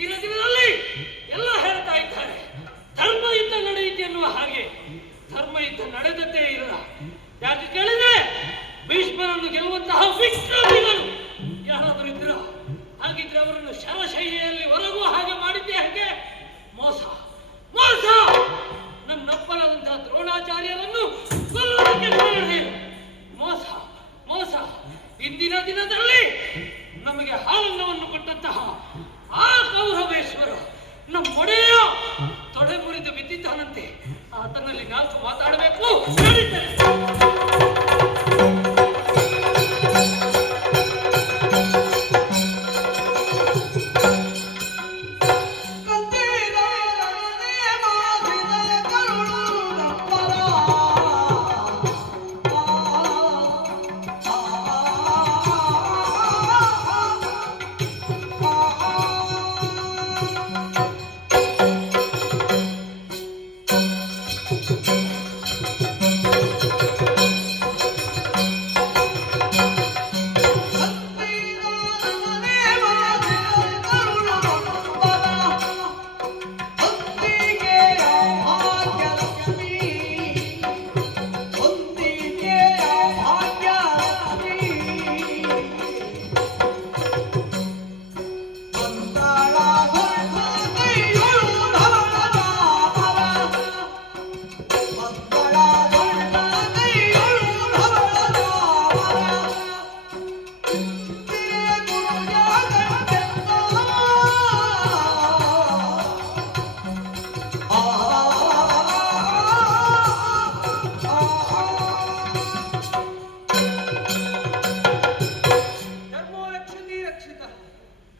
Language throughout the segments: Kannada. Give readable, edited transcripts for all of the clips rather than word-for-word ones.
ಇಂದಿನ ದಿನದಲ್ಲಿ ಎಲ್ಲ ಹೇಳ್ತಾ ಇದ್ದಾರೆ ಧರ್ಮ ಯುದ್ಧ ನಡೆಯಿತು ಎನ್ನುವ ಹಾಗೆ. ಧರ್ಮ ಯುದ್ಧ ನಡೆದದ್ದೇ ಇಲ್ಲ. ಯಾಕೆ ಕೇಳಿದ್ರೆ ಭೀಷ್ಮರನ್ನು ಗೆಲ್ಲುವಂತಹ ವಿಕ್ರಮಿಗಳು ಯಾರಾದರೂ ಇದ್ರ? ಹಾಗಿದ್ರೆ ಅವರನ್ನು ಶರಶೈಲಿಯಲ್ಲಿ ಹೊರಗುವ ಹಾಗೆ ಮಾಡಿದ್ದೆ ಹಾಗೆ. ಮೋಸ ಮೋಸ! ನನ್ನಪ್ಪನಾದಂತಹ ದ್ರೋಣಾಚಾರ್ಯರನ್ನು ಕೊಲ್ಲುವುದಕ್ಕೆ ಕಾರಣ ಮೋಸ ಮೋಸ. ಇಂದಿನ ದಿನದಲ್ಲಿ ನಮಗೆ ಹಾಲನ್ನವನ್ನು ಕೊಟ್ಟಂತಹ ಆ ಕೌರವೇಶ್ವರ ನಮ್ಮೊಡೆಯ ತೊಡೆ ಮುರಿದು ಬಿದ್ದಿದ್ದಾನಂತೆ. ಆತನಲ್ಲಿ ನಾಲ್ಕು ಮಾತಾಡಬೇಕು. ನಡೀತಾರೆ.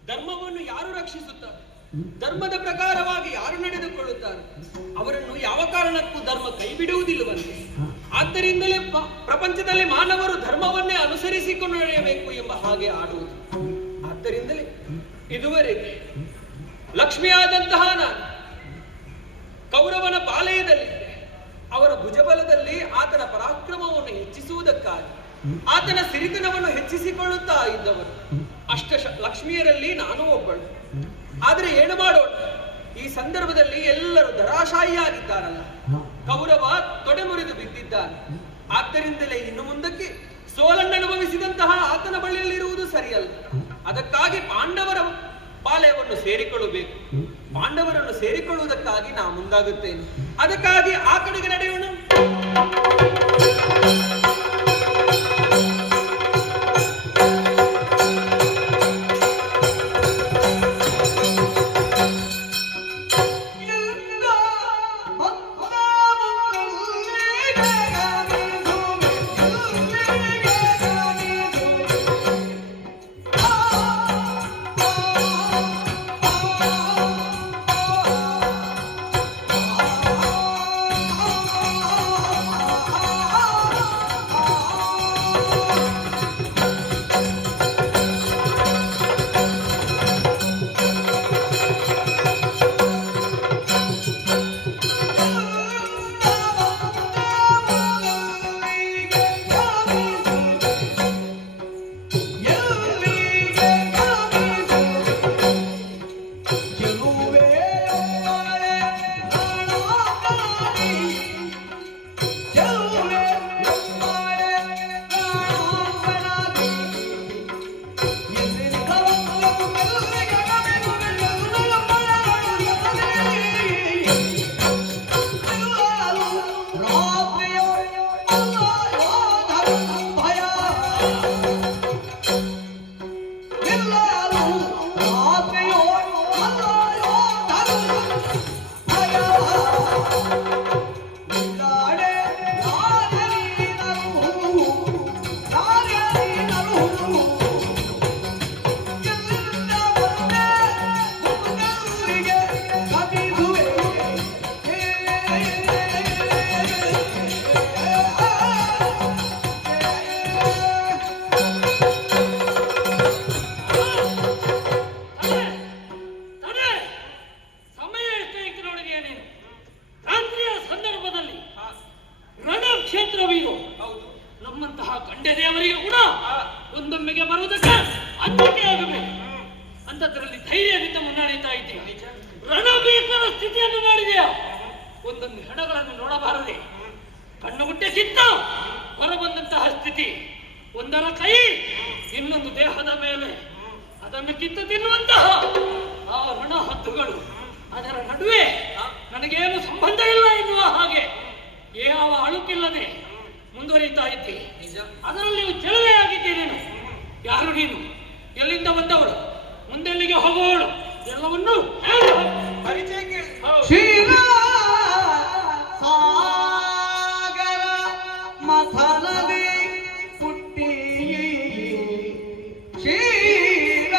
ಧರ್ಮವನ್ನು ಯಾರು ರಕ್ಷಿಸುತ್ತಾರೆ, ಧರ್ಮದ ಪ್ರಕಾರವಾಗಿ ಯಾರು ನಡೆದುಕೊಳ್ಳುತ್ತಾರೆ, ಅವರನ್ನು ಯಾವ ಕಾರಣಕ್ಕೂ ಧರ್ಮ ಕೈ ಬಿಡುವುದಿಲ್ಲವಂತೆ. ಆದ್ದರಿಂದಲೇ ಪ್ರಪಂಚದಲ್ಲಿ ಮಾನವರು ಧರ್ಮವನ್ನೇ ಅನುಸರಿಸಿಕೊಂಡು ನಡೆಯಬೇಕು ಎಂಬ ಹಾಗೆ ಆಡುವುದು. ಆದ್ದರಿಂದಲೇ ಇದುವರೆಗೆ ಲಕ್ಷ್ಮಿಯಾದಂತಹ ನಾನು ಕೌರವನ ಪಾಲಯದಲ್ಲಿ ಅವರ ಭುಜಬಲದಲ್ಲಿ ಆತನ ಪರಾಕ್ರಮವನ್ನು ಹೆಚ್ಚಿಸುವುದಕ್ಕಾಗಿ ಆತನ ಸಿರಿತನವನ್ನು ಹೆಚ್ಚಿಸಿಕೊಳ್ಳುತ್ತಾ ಇದ್ದವರು. ಅಷ್ಟ ಲಕ್ಷ್ಮಿಯರಲ್ಲಿ ನಾನು ಒಬ್ಬಳು. ಆದ್ರೆ ಏನು ಮಾಡೋಣ, ಈ ಸಂದರ್ಭದಲ್ಲಿ ಎಲ್ಲರೂ ಧರಾಶಾಹಿಯಾಗಿದ್ದಾರಲ್ಲ. ಕೌರವ ತೊಡೆ ಮುರಿದು ಬಿದ್ದಿದ್ದಾನೆ. ಆದ್ದರಿಂದಲೇ ಇನ್ನು ಮುಂದಕ್ಕೆ ಸೋಲನ್ನು ಅನುಭವಿಸಿದಂತಹ ಆತನ ಬಳಿಯಲ್ಲಿರುವುದು ಸರಿಯಲ್ಲ. ಅದಕ್ಕಾಗಿ ಪಾಂಡವರ ಪಾಲಯವನ್ನು ಸೇರಿಕೊಳ್ಳಬೇಕು. ಪಾಂಡವರನ್ನು ಸೇರಿಕೊಳ್ಳುವುದಕ್ಕಾಗಿ ನಾ ಮುಂದಾಗುತ್ತೇನೆ. ಅದಕ್ಕಾಗಿ ಆ ಕಡೆಗೆ ನಡೆಯೋಣ. ಸಂದರ್ಭದಲ್ಲಿ ಧೈರ್ಯದಿಂದ ಮುನ್ನಡೆಯುತ್ತಾ ಇದ್ದೀಯ. ರಣಭೀಕರ ಸ್ಥಿತಿಯನ್ನು ನೋಡಿದೆಯಾ? ಒಂದೊಂದು ಹೆಣಗಳನ್ನು ನೋಡಬಾರದೆ, ಕಣ್ಣು ಮುಟ್ಟೆ ಚಿತ್ತ ಹೊರಬಂದಂತಹ ಸ್ಥಿತಿ. ಒಂದರ ಕೈ ಇನ್ನೊಂದು ದೇಹದ ಮೇಲೆ ಅದನ್ನು ಕಿತ್ತು ತಿನ್ನುವಂತಹ ಆ ರಣ ಹದ್ದುಗಳು, ಅದರ ನಡುವೆ ನನಗೇನು ಸಂಬಂಧ ಇಲ್ಲ ಎನ್ನುವ ಹಾಗೆ ಯಾವ ಅಳುಕಿಲ್ಲದೆ ಮುಂದುವರಿಯುತ್ತಾ ಇದ್ದೀರಿ. ಅದರಲ್ಲಿ ನೀವು ಚೆಲುವೆ ಆಗಿದ್ದೀರೇನು? ಯಾರು ನೀನು? ಎಲ್ಲಿಂದ ಬಂದವರು? ಮುಂದೆಲ್ಲಿಗೆ ಹೋಗುವವಳು? ಎಲ್ಲವನ್ನೂ ಪರಿಚಯ ಕೇಳಿ. ಸಾಗರ ಮಥನದಿ ಪುಟ್ಟಿ ಕ್ಷೀರ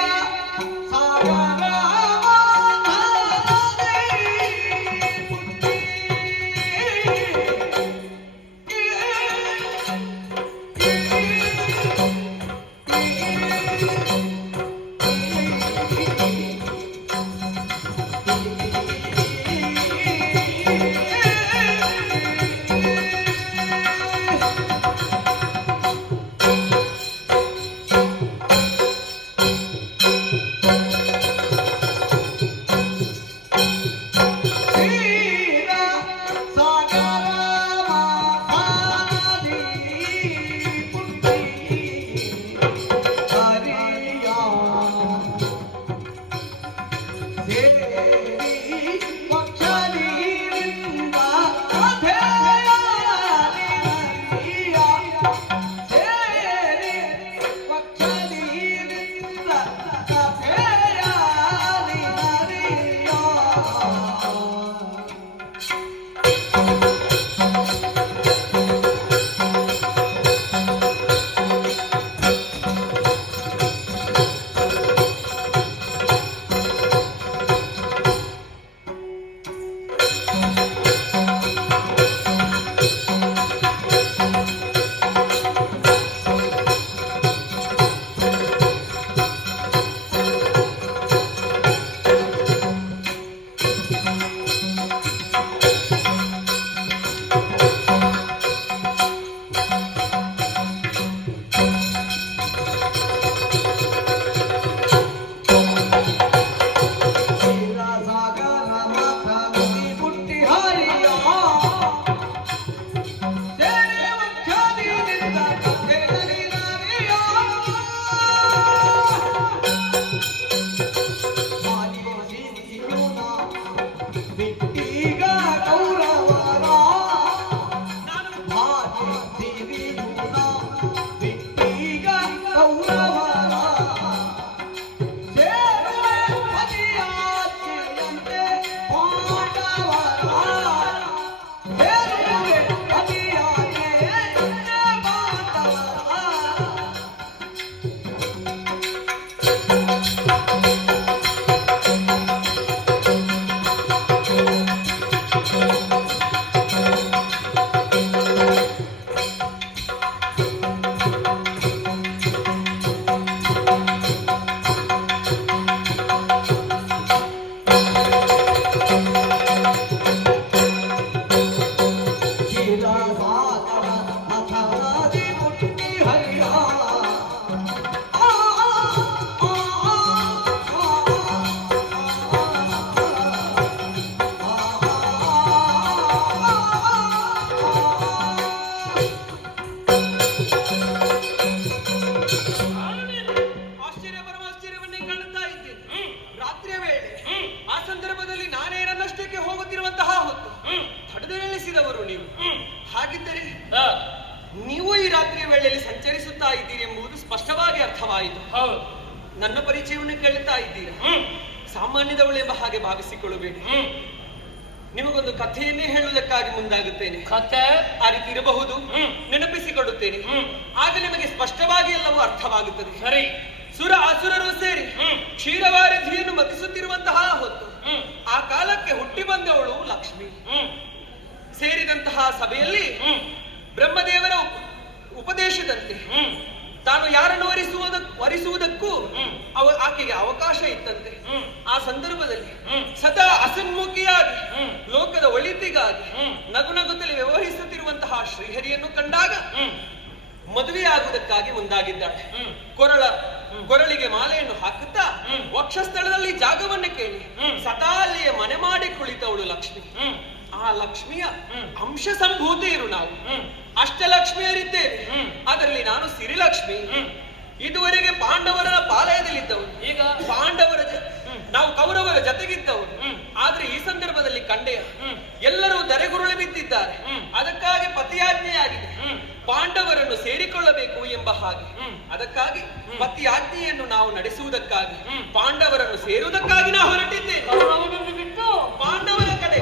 ಸಾಗರ ನನ್ನ ಪರಿಚಯವನ್ನು ಕೇಳುತ್ತಾ ಇದ್ದೀರಾ? ಸಾಮಾನ್ಯದವಳು ಎಂಬ ಹಾಗೆ ಭಾವಿಸಿಕೊಳ್ಳಬೇಡಿ. ನಿಮಗೊಂದು ಕಥೆಯನ್ನೇ ಹೇಳುವುದಕ್ಕಾಗಿ ಮುಂದಾಗುತ್ತೇನೆ. ಕಥೆ ಆ ರೀತಿ ಇರಬಹುದು, ನೆನಪಿಸಿಕೊಡುತ್ತೇನೆ. ಆಗ ನಿಮಗೆ ಸ್ಪಷ್ಟವಾಗಿ ಎಲ್ಲವೂ ಅರ್ಥವಾಗುತ್ತದೆ. ಸರಿ. ಸುರ ಅಸುರರು ಸೇರಿ ಕ್ಷೀರವಾರಧಿಯನ್ನು ಮತಿಸುತ್ತಿರುವಂತಹ ಹೊತ್ತು ಆ ಕಾಲಕ್ಕೆ ಹುಟ್ಟಿ ಬಂದವಳು ಲಕ್ಷ್ಮಿ. ಸೇರಿದಂತಹ ಸಭೆಯಲ್ಲಿ ಬ್ರಹ್ಮದೇವರ ಉಪದೇಶದಂತೆ ತಾನು ಯಾರನ್ನು ವರಿಸುವುದಕ್ಕೂ ಆಕೆಗೆ ಅವಕಾಶ ಇತ್ತಂತೆ. ಆ ಸಂದರ್ಭದಲ್ಲಿ ಸದಾ ಅಸನ್ಮುಖಿಯಾಗಿ ಲೋಕದ ಒಳಿತಿಗಾಗಿ ನಗುನಗುತ್ತಲೇ ವ್ಯವಹರಿಸುತ್ತಿರುವಂತಹ ಶ್ರೀಹರಿಯನ್ನು ಕಂಡಾಗ ಮದುವೆಯಾಗುವುದಕ್ಕಾಗಿ ಮುಂದಾಗಿದ್ದಾಳೆ. ಕೊರಳಿಗೆ ಮಾಲೆಯನ್ನು ಹಾಕುತ್ತಾ ವಕ್ಷಸ್ಥಳದಲ್ಲಿ ಜಾಗವನ್ನು ಕೇಳಿ ಸದಾ ಅಲ್ಲಿಯೇ ಮನೆ ಮಾಡಿ ಕುಳಿತವಳು ಲಕ್ಷ್ಮಿ. ಆ ಲಕ್ಷ್ಮಿಯ ಅಂಶ ಸಂಭೂತಿ ಇರು ನಾವು. ಅಷ್ಟಲಕ್ಷ್ಮಿಯರಿದ್ದೇವೆ, ಅದರಲ್ಲಿ ನಾನು ಸಿರಿಲಕ್ಷ್ಮಿ. ಇದುವರೆಗೆ ಪಾಂಡವರ ಪಾಲಯದಲ್ಲಿದ್ದವರು, ಈಗ ಪಾಂಡವರ ನಾವು ಕೌರವರ ಜೊತೆಗಿದ್ದವರು. ಆದ್ರೆ ಈ ಸಂದರ್ಭದಲ್ಲಿ ಕಂಡೆಯ ಎಲ್ಲರೂ ಧರೆಗುರುಳು ಬಿದ್ದಿದ್ದಾರೆ. ಅದಕ್ಕಾಗಿ ಪತಿಯಾಜ್ಞೆಯಾಗಿದೆ, ಪಾಂಡವರನ್ನು ಸೇರಿಕೊಳ್ಳಬೇಕು ಎಂಬ ಹಾಗೆ. ಅದಕ್ಕಾಗಿ ಪತಿಯಾಜ್ಞೆಯನ್ನು ನಾವು ನಡೆಸುವುದಕ್ಕಾಗಿ, ಪಾಂಡವರನ್ನು ಸೇರುವುದಕ್ಕಾಗಿ ನಾವು ಹೊರಟಿದ್ದೇವೆ. ಬಿಟ್ಟು ಪಾಂಡವರ ಕಡೆ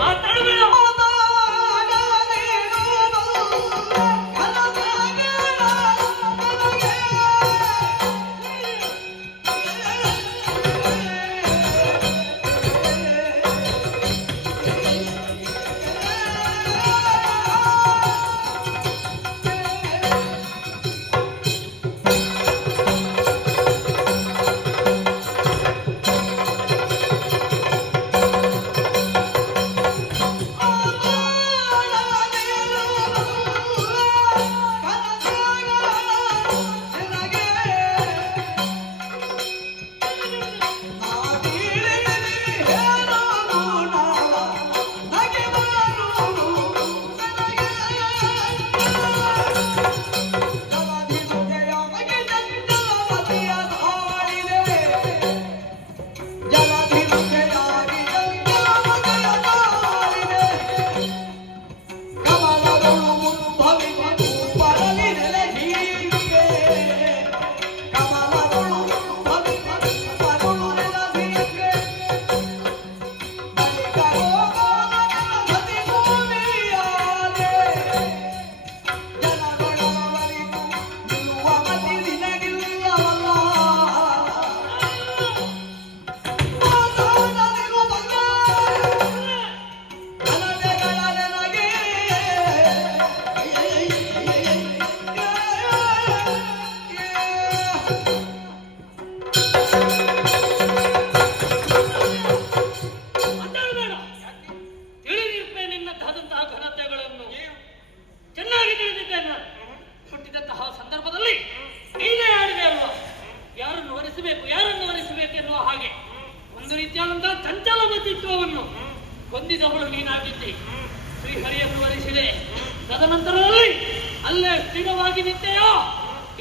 ಹೊಂದಿದವಳು ನೀನಾಗಿದ್ದಿ. ಶ್ರೀಹರಿಯನ್ನು ವರಿಸಿದೆ. ತದನಂತರದಲ್ಲಿ ಅಲ್ಲೇ ಸ್ಥಿರವಾಗಿ ನಿಂತೆಯೋ?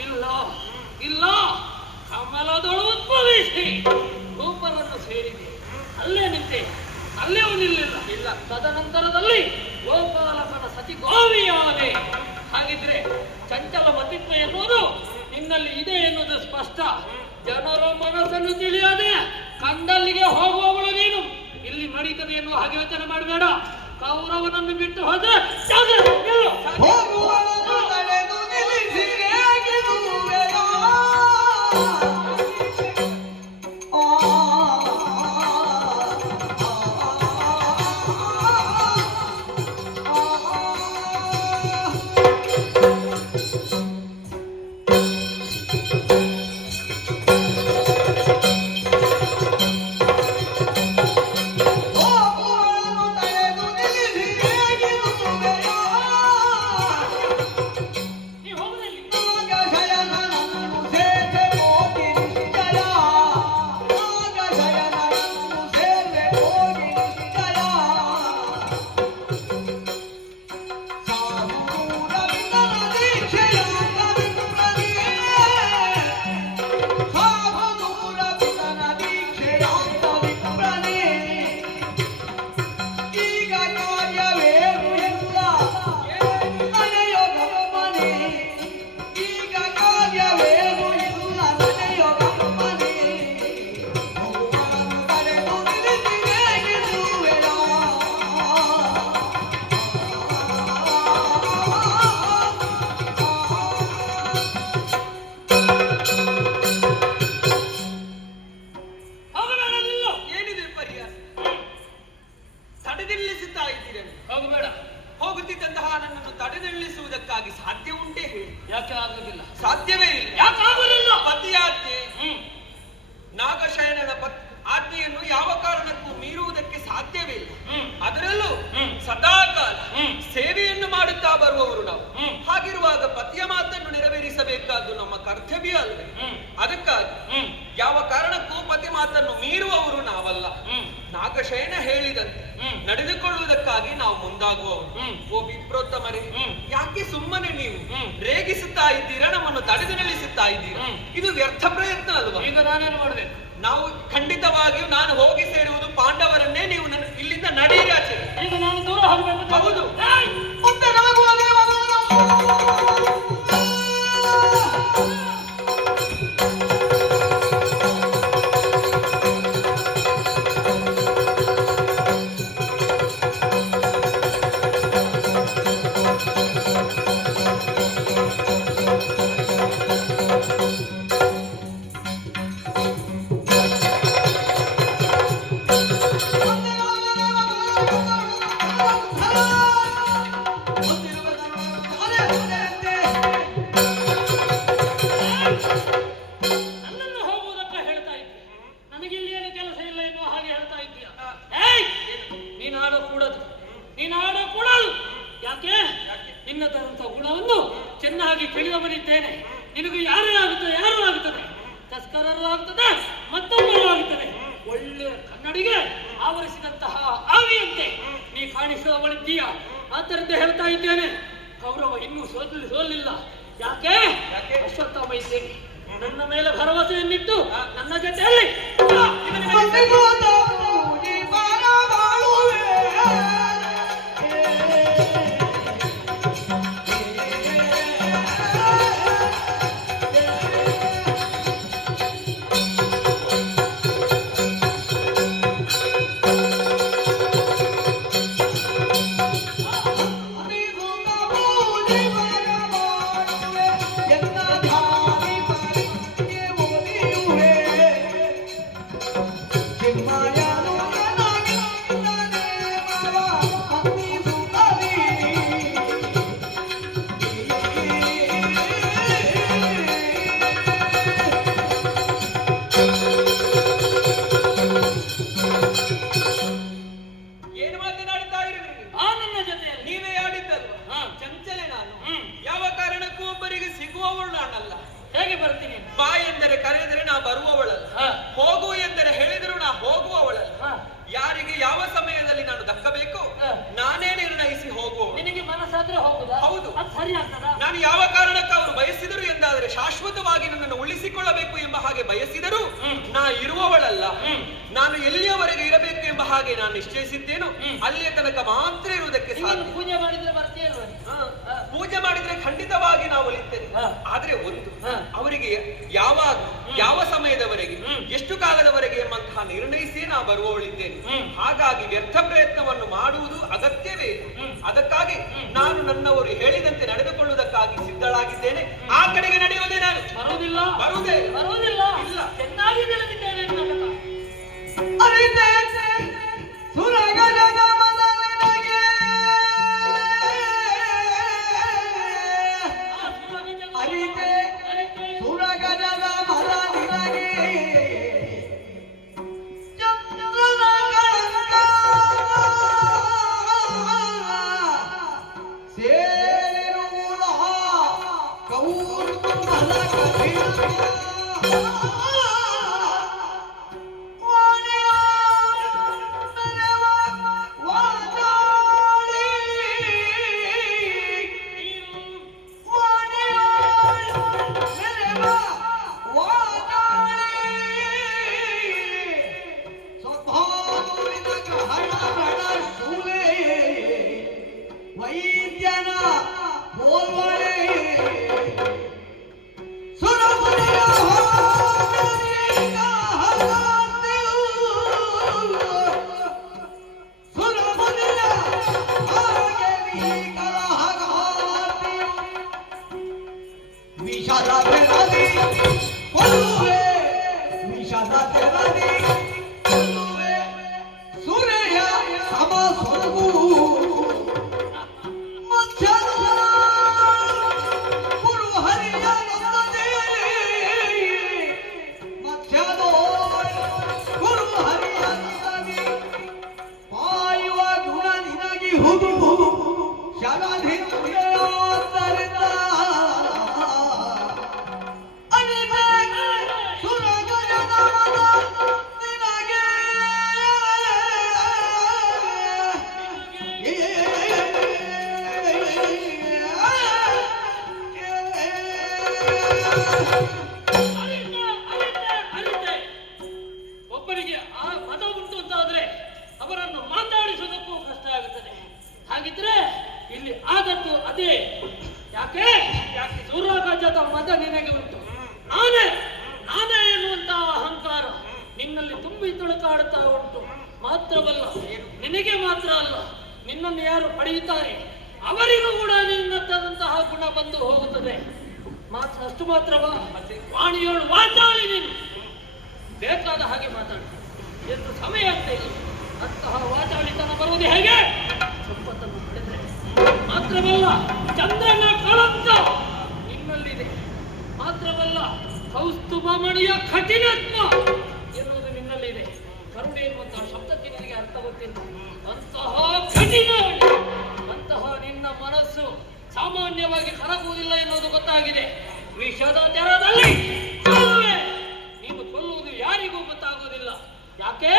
ಇಲ್ಲ ಇಲ್ಲ, ಕಮಲದೊಳು ಉದ್ಭವಿಸಿ ರೂಪರನ್ನು ಸೇರಿದೆ. ಅಲ್ಲೇ ನಿಂತೆ, ಅಲ್ಲೇ ನಿಲ್ಲಿಲ್ಲ. ಇಲ್ಲ, ತದನಂತರದಲ್ಲಿ ಗೋಪಾಲಕನ ಸತಿ ಗೋವಿಯಾದೆ. ಹಾಗಿದ್ರೆ ಚಂಚಲ ಮತಿತ್ವ ಎನ್ನುವುದು ನಿನ್ನಲ್ಲಿ ಇದೆ ಎನ್ನುವುದು ಸ್ಪಷ್ಟ. ಜನರ ಮನಸ್ಸನ್ನು ತಿಳಿಯದೆ ಕಂಡಲ್ಲಿಗೆ ಹೋಗುವವಳು ನೀನು. ಇಲ್ಲಿ ನಡೀತದೆ ಎನ್ನುವ ಹಾಗೆ ಯೋಚನೆ ಮಾಡಬೇಡ. ಕೌರವನನ್ನು ಬಿಟ್ಟು ಹೋದ್ರೆ ನಡೆಸಬೇಕಾದ್ದು ನಮ್ಮ ಕರ್ತವ್ಯ ಅಲ್ವೇ? ಅದಕ್ಕಾಗಿ ಯಾವ ಕಾರಣಕ್ಕೂ ಪತಿ ಮಾತನ್ನು ಮೀರುವವರು ನಾವಲ್ಲ. ನಾಗಶಯನ ಹೇಳಿದಂತೆ ನಡೆದುಕೊಳ್ಳುವುದಕ್ಕಾಗಿ ನಾವು ಮುಂದಾಗುವವರು. ಓ ವಿಪ್ರೋತ್ತಮರೇ, ಯಾಕೆ ಸುಮ್ಮನೆ ನೀವು ರೇಗಿಸುತ್ತಾ ಇದ್ದೀರಾ, ನಮ್ಮನ್ನು ತಡೆದು ನಿಲ್ಲಿಸುತ್ತಾ ಇದ್ದೀರಾ? ಇದು ವ್ಯರ್ಥ ಪ್ರಯತ್ನ ಅಲ್ವಾ? ಈಗ ನಾನೇನು ಮಾಡಬೇಕು? ನಾವು ಖಂಡಿತವಾಗಿಯೂ ನಾನು ಹೋಗಿ ಸೇರುವುದು ಪಾಂಡವರನ್ನೇ. ನೀವು ಇಲ್ಲಿಂದ ನಡೆಯಿರಿ ಆಚೆ. ಈಗ ನಾನು ದೂರ ಹೋಗಬೇಕು. ಹೌದು. ಮುಂದೆ ನಮಗುವ ದೇವರು ನನ್ನನ್ನು ಹೋಗುವುದಕ್ಕೆ ಹೇಳ್ತಾ ಇದ್ದೆ. ನನಗಿಲ್ಲಿ ಏನು ಕೆಲಸ ಇಲ್ಲ ಎನ್ನುವ ಹಾಗೆ ಹೇಳ್ತಾ ಇದ್ದೀಯ. ನೀನು ಆಡಕೂಡದು, ನೀನು ಆಡಕೂಡದು. ಯಾಕೆ? ನಿನ್ನ ತರಂತ ಗುಣವನ್ನು ಚೆನ್ನಾಗಿ ತಿಳಿದವನಿದ್ದೇನೆ. ನಿನಗೂ ಯಾರು ಆಗುತ್ತದೆ? ತಸ್ಕರರು ಆಗುತ್ತದೆ, ಮತ್ತೊಬ್ಬರು ಆಗುತ್ತದೆ. ಒಳ್ಳೆಯ ಕನ್ನಡಿಗೆ ಆವರಿಸಿದಂತಹ ಆವಿಯಂತೆ ನೀ ಕಾಣಿಸುವವಳಿದ್ದೀಯ. ಆದ್ದರಿಂದ ಹೇಳ್ತಾ ಇದ್ದೇನೆ, ಗೌರವ ಇನ್ನೂ ಸೋಲಿಲ್ಲ. ಯಾಕೆ? ಅಶ್ವತ್ಥಾಮ ಇದ್ದೇನೆ. ನನ್ನ ಮೇಲೆ ಭರವಸೆಯನ್ನಿಟ್ಟು ನನ್ನ ಜೊತೆಯಲ್ಲಿ ಏನು ಮಾತನಾಡುತ್ತಾ ಇರುವಿರಿ? ನನ್ನ ಜೊತೆಯಲ್ಲಿ ನೀವೇ ಆಡಿದ್ದಲ್ವಾ? ಚಂಚಲೆ ನಾನು. ಯಾವ ಕಾರಣಕ್ಕೂ ಒಬ್ಬರಿಗೆ ಸಿಗುವವಳು ನಾನಲ್ಲ. ಹೇಗೆ ಬರ್ತೀನಿ? ಬಾ ಎಂದರೆ ಕರೆದರೆ ನಾ ಬರುವವಳಲ್ಲ. ಹೋಗು ಎಂದರೆ ಹೇಳಿದರೂ ನಾ ಹೋಗುವವಳಲ್ಲ. ಯಾರಿಗೆ ಯಾವ ಸಮಯದಲ್ಲಿ ನಾನು ದಕ್ಕಬೇಕು ನಾನೇ ನಿರ್ಣಯಿಸಿ ಹೋಗುವವಳು. ನಿನಗೆ ಮನಸ್ಸಾದ್ರೆ ಹೋಗುದಾ? ಹೌದು. ಅದು ಸರಿ ಆಗ್ತದಾ? ನಾನು ಯಾವ ಕಾರಣಕ್ಕೆ ಅವರು ಬಯಸಿದರು ಎಂದಾದರೆ ಶಾಶ್ವತವಾಗಿ ನನ್ನನ್ನು ಉಳಿಸಿಕೊಳ್ಳಬೇಕು ಎಂಬ ಹಾಗೆ ಬಯಸಿದರೂ ನಾ ಇರುವವಳಲ್ಲ. ನಾನು ಎಲ್ಲಿಯವರೆಗೆ ಇರಬೇಕು ಎಂಬ ಹಾಗೆ ನಾನು ನಿಶ್ಚಯಿಸಿದ್ದೇನೋ ಅಲ್ಲಿಯ ತನಕ ಮಾತ್ರ ಇರುವುದಕ್ಕೆ ಸಾಧ್ಯ. ಪೂಜೆ ಮಾಡಿದ್ರೆ ಬರ್ತೀಯಲ್ವ? ಪೂಜೆ ಮಾಡಿದ್ರೆ ಖಂಡಿತವಾಗಿ ನಾವು ಒಲಿತೇನೆ. ಆದ್ರೆ ಒಂದು ಅವರಿಗೆ ಯಾವಾಗ ಯಾವ ಸಮಯದವರೆಗೆ ಎಷ್ಟು ಕಾಲದವರೆಗೆ ಎಂಬಂತಹ ನಿರ್ಣಯಿಸಿ ನಾ ಬರುವವಳಿದ್ದೇನೆ. ಹಾಗಾಗಿ ವ್ಯರ್ಥ ಪ್ರಯತ್ನವನ್ನು ಮಾಡುವುದು ಅಗತ್ಯವೇ ಇಲ್ಲ. ಅದಕ್ಕಾಗಿ ನಾನು ನನ್ನವರು ಹೇಳಿದಂತೆ ನಡೆದುಕೊಳ್ಳುವುದಕ್ಕಾಗಿ ಸಿದ್ಧಳಾಗಿದ್ದೇನೆ. ಆ ಕಡೆಗೆ ನಡೆಯುವುದೇ ನಾನು. ಬರುವುದಿಲ್ಲ. ಬರುವುದೇ ಬರುವುದಿಲ್ಲ. ಇಲ್ಲ. ಚೆನ್ನಾಗಿ ತಿಳಿದಿದ್ದೇನೆ ನಾಟಕ. ಅರಿತೆ ಸುರಗಜದ ಮದಲಿನಗೆ ಅರಿತೆ ಸುರಗಜದ ಮದಲಿನಗೆ ಚಂದ್ರನ ಕಳಂಕ ಸೇರಿರುವುದ ಕೌತುಕದ ಕಥಿನ ವೈದ್ಯನ ಹೋಲ್ವಳೆ ಸುರಸುರಿಯ ಸುರಸುರಿಯ ಹಾಗೆ ವಿಷದ ಬೆಳದಿ ಕೊಲ್ಲುವೆ, ವಿಷದ ಬೆಳದಿ ಕೊಲ್ಲುವೆ, ಸುರೆಯ ಸಮ ಸೊರಗು ನಿನಗೆ ಮಾತ್ರ ಅಲ್ಲ, ನಿನ್ನನ್ನು ಯಾರು ಪಡೆಯುತ್ತಾರೆ ಅವರಿಗೂ ಕೂಡ ನಿನ್ನಂತಹ ಗುಣ ಬಂದು ಹೋಗುತ್ತದೆ. ಮಾತ್ರ ಅಷ್ಟು ಮಾತ್ರವಾ, ವಾಣಿಯೋಳು ವಾಚಾಳಿ ನೀನು ಬೇಕಾದ ಹಾಗೆ ಮಾತಾಡು, ಎಷ್ಟು ಸಮಯ ಆಗ್ತಾ ಇಲ್ಲ. ಅಂತಹ ವಾಚಾಳಿತನ ಬರುವುದು ಹೇಗೆ? ಸಂಪತ್ತನ್ನು ಪಡೆದ್ರೆ ಮಾತ್ರವಲ್ಲ, ಚಂದ್ರನ ಕಳಂಕ ನಿನ್ನಲ್ಲಿದೆ. ಮಾತ್ರವಲ್ಲ, ಕೌಸ್ತುಭಮಣಿಯ ಕಠಿಣತ್ವ ಎನ್ನುವುದು ನಿನ್ನಲ್ಲಿದೆ. ಕರುಣೆ ಎನ್ನುವಂತಹ ಶಬ್ದಕ್ಕೆ ನಿನಗೆ ಅರ್ಥ ಗೊತ್ತಿಲ್ಲ. ಅಂತಹ ಕಠಿಣ, ಅಂತಹ ನಿನ್ನ ಮನಸ್ಸು ಸಾಮಾನ್ಯವಾಗಿ ಕರಗುವುದಿಲ್ಲ ಎನ್ನುವುದು ಗೊತ್ತಾಗಿದೆ. ವಿಷದ ತೆರದಲ್ಲಿ ನೀನು ಕೊಲ್ಲುವುದು ಯಾರಿಗೂ ಗೊತ್ತಾಗುವುದಿಲ್ಲ. ಯಾಕೆ?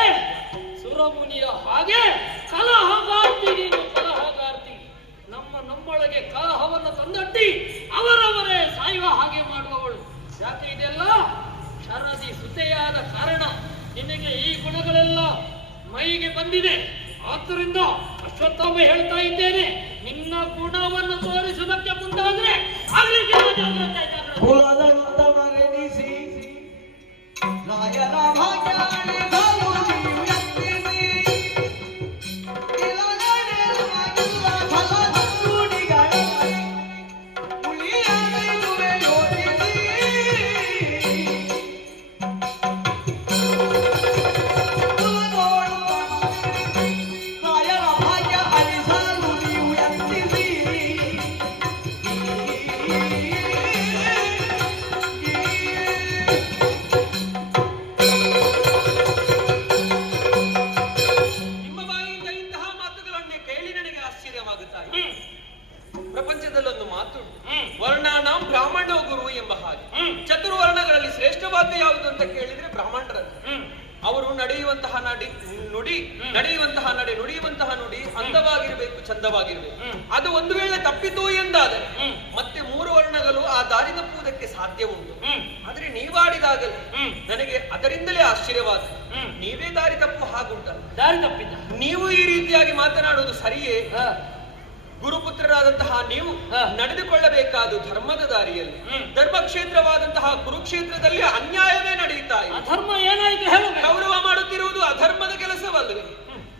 ಸುರಮುನಿಯ ಹಾಗೆ ಕಲಹಗಾರ್ತಿ ನೀನು, ಕಲಹಗಾರ್ತಿ. ನಮ್ಮೊಳಗೆ ಕಲಹವನ್ನು ತಂದೊಡ್ಡಿ ಅವರವರೇ ಸಾಯುವ ಹಾಗೆ ಮಾಡುವವಳು. ಯಾಕೆ ಇದೆಲ್ಲ? ಶರದಿ ಸುತೆಯಾದ ಕಾರಣ ನಿನಗೆ ಈ ಗುಣಗಳೆಲ್ಲ ಮೈಗೆ ಬಂದಿದೆ. ಆದ್ದರಿಂದ ಅಶ್ವತ್ಥಾಮ ಹೇಳ್ತಾ ಇದ್ದೇನೆ, ನಿನ್ನ ಗುಣವನ್ನು ತೋರಿಸುವುದಕ್ಕೆ ಮುಂದಾದ್ರೆ ಕುಲದಂತ ಮರೆನಿಸಿ ರಾಯರ ಭಾಗ್ಯಾಣಿ ಧನುಜಿ ವ್ಯಕ್ತಿಸಿ ಇಲಗಡೆ ಮಗಿಲ್ಲ ಫಲದಂಡುಡಿಗಳಲ್ಲಿ ಉಳಿಯದಿರುವೆ ಯೋಚಿಸಿ ರಾಯರ ಭಾಗ್ಯ ಅಳಿಸಲು ನೀವು ಯತ್ನಿಸಿ. ನಿಮ್ಮ ಬಾಯಿಯಿಂದ ಇಂತಹ ಮಾತುಗಳನ್ನೇ ಕೇಳಿ ನನಗೆ ಆಶ್ಚರ್ಯವಾಗುತ್ತಾ ಇದೆ. ಪ್ರಪಂಚದಲ್ಲೊಂದು ಮಾತು, ವರ್ಣಾನಾಂ ಬ್ರಾಹ್ಮಣೋ ಗುರು ಎಂಬ ಹಾಗೆ. ಚತುರ್ವರ್ಣಗಳಲ್ಲಿ ಶ್ರೇಷ್ಠವಾದ ಯಾವುದು ಅಂತ ಕೇಳಿದ್ರೆ ಬ್ರಾಹ್ಮಣರಂತೆ. ಅವರು ನಡೆಯುವಂತಹ ನುಡಿ, ನುಡಿಯುವಂತಹ ನುಡಿ ಅಂದವಾಗಿರ್ಬೇಕು, ಚಂದವಾಗಿರ್ಬೇಕು. ಅದು ಒಂದು ವೇಳೆ ತಪ್ಪಿತು ಎಂದಾದರೆ ಮತ್ತೆ ಮೂರು ವರ್ಣಗಳು ಆ ದಾರಿ ತಪ್ಪುವುದಕ್ಕೆ ಸಾಧ್ಯ ಉಂಟು. ಆದ್ರೆ ನೀವಾಡಿದಾಗಲೇ ನನಗೆ ಅದರಿಂದಲೇ ಆಶ್ಚರ್ಯವಾದ, ನೀವೇ ದಾರಿ ತಪ್ಪು ಹಾಗುಂಟಲ್ಲ. ದಾರಿ ತಪ್ಪಿದ್ದ ನೀವು ಈ ರೀತಿಯಾಗಿ ಮಾತನಾಡುವುದು ಸರಿಯೇ? ಗುರುಪುತ್ರರಾದಂತಹ ನೀವು ನಡೆದುಕೊಳ್ಳಬೇಕಾದ ಧರ್ಮದ ದಾರಿಯಲ್ಲಿ. ಧರ್ಮಕ್ಷೇತ್ರವಾದಂತಹ ಕುರುಕ್ಷೇತ್ರದಲ್ಲಿ ಅನ್ಯಾಯವೇ ನಡೆಯುತ್ತಾ ಇದೆ. ಧರ್ಮ ಏನಾಯ್ತು ಹೇಳು. ಗೌರವ ಮಾಡುತ್ತಿರುವುದು ಅಧರ್ಮದ ಕೆಲಸವಲ್ಲವೇ?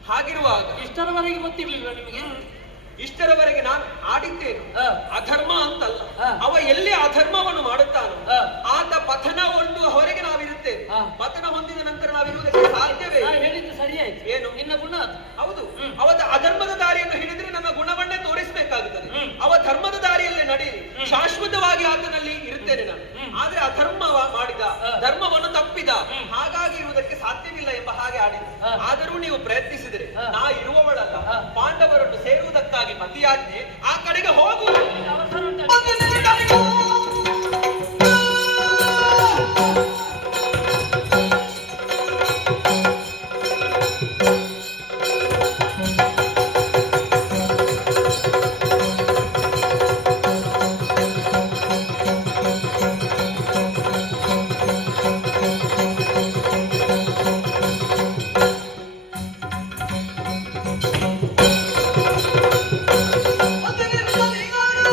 ಹಾಗಿರುವಾಗ ಇಷ್ಟರವರೆಗೆ ಗೊತ್ತಿರ್ಲಿಲ್ಲ ನಿಮಗೆ? ಇಷ್ಟರವರೆಗೆ ನಾನು ಆಡಿದ್ದೇನೆ, ಅಧರ್ಮ ಅಂತಲ್ಲ. ಅವ ಎಲ್ಲಿ ಅಧರ್ಮವನ್ನು ಮಾಡುತ್ತಾನೋ ಆತ ಪತನ ಹೊರಗೆ ನಾವಿರುತ್ತೇವೆ. ಪತನ ಹೊಂದಿದ ನಂತರ ನಾವಿರುವುದಕ್ಕೆ ಸಾಧ್ಯವೇ? ಹೇಳಿದ್ದು ಸರಿಯಾಯ್ತು. ಏನು? ನಿನ್ನ ಗುಣ ಅದು. ಹೌದು, ಅವದ ಅಧರ್ಮದ ದಾರಿಯನ್ನು ಹಿಡಿದ್ರೆ ನನ್ನ ಗುಣವನ್ನೇ ತೋರಿಸಬೇಕಾಗುತ್ತದೆ. ಅವ ಧರ್ಮದ ದಾರಿಯಲ್ಲೇ ನಡೆಯಲಿ, ಶಾಶ್ವತವಾಗಿ ಆತನಲ್ಲಿ ಇರುತ್ತೇನೆ ನಾನು. ಆದ್ರೆ ಅಧರ್ಮ ಮಾಡಿದ, ಧರ್ಮವನ್ನು ತಪ್ಪಿದ, ಹಾಗಾಗಿ ಇರುವುದಕ್ಕೆ ಸಾಧ್ಯವಿಲ್ಲ ಎಂಬ ಹಾಗೆ ಆಡಿದ. ಆದರೂ ನೀವು ಪ್ರಯತ್ನಿಸಿದರೆ ನಾ ಇರುವವಳಲ್ಲ, ಪಾಂಡವರನ್ನು ಸೇರುವುದಕ್ಕಾಗಿ ಮತಿಯಾಜ್ಞೆ, ಆ ಕಡೆಗೆ ಹೋಗು. ಅವಸರ ಉಂಟು. ಮತ್ತೆ ನಿರ್ಮಲಿಗಾರ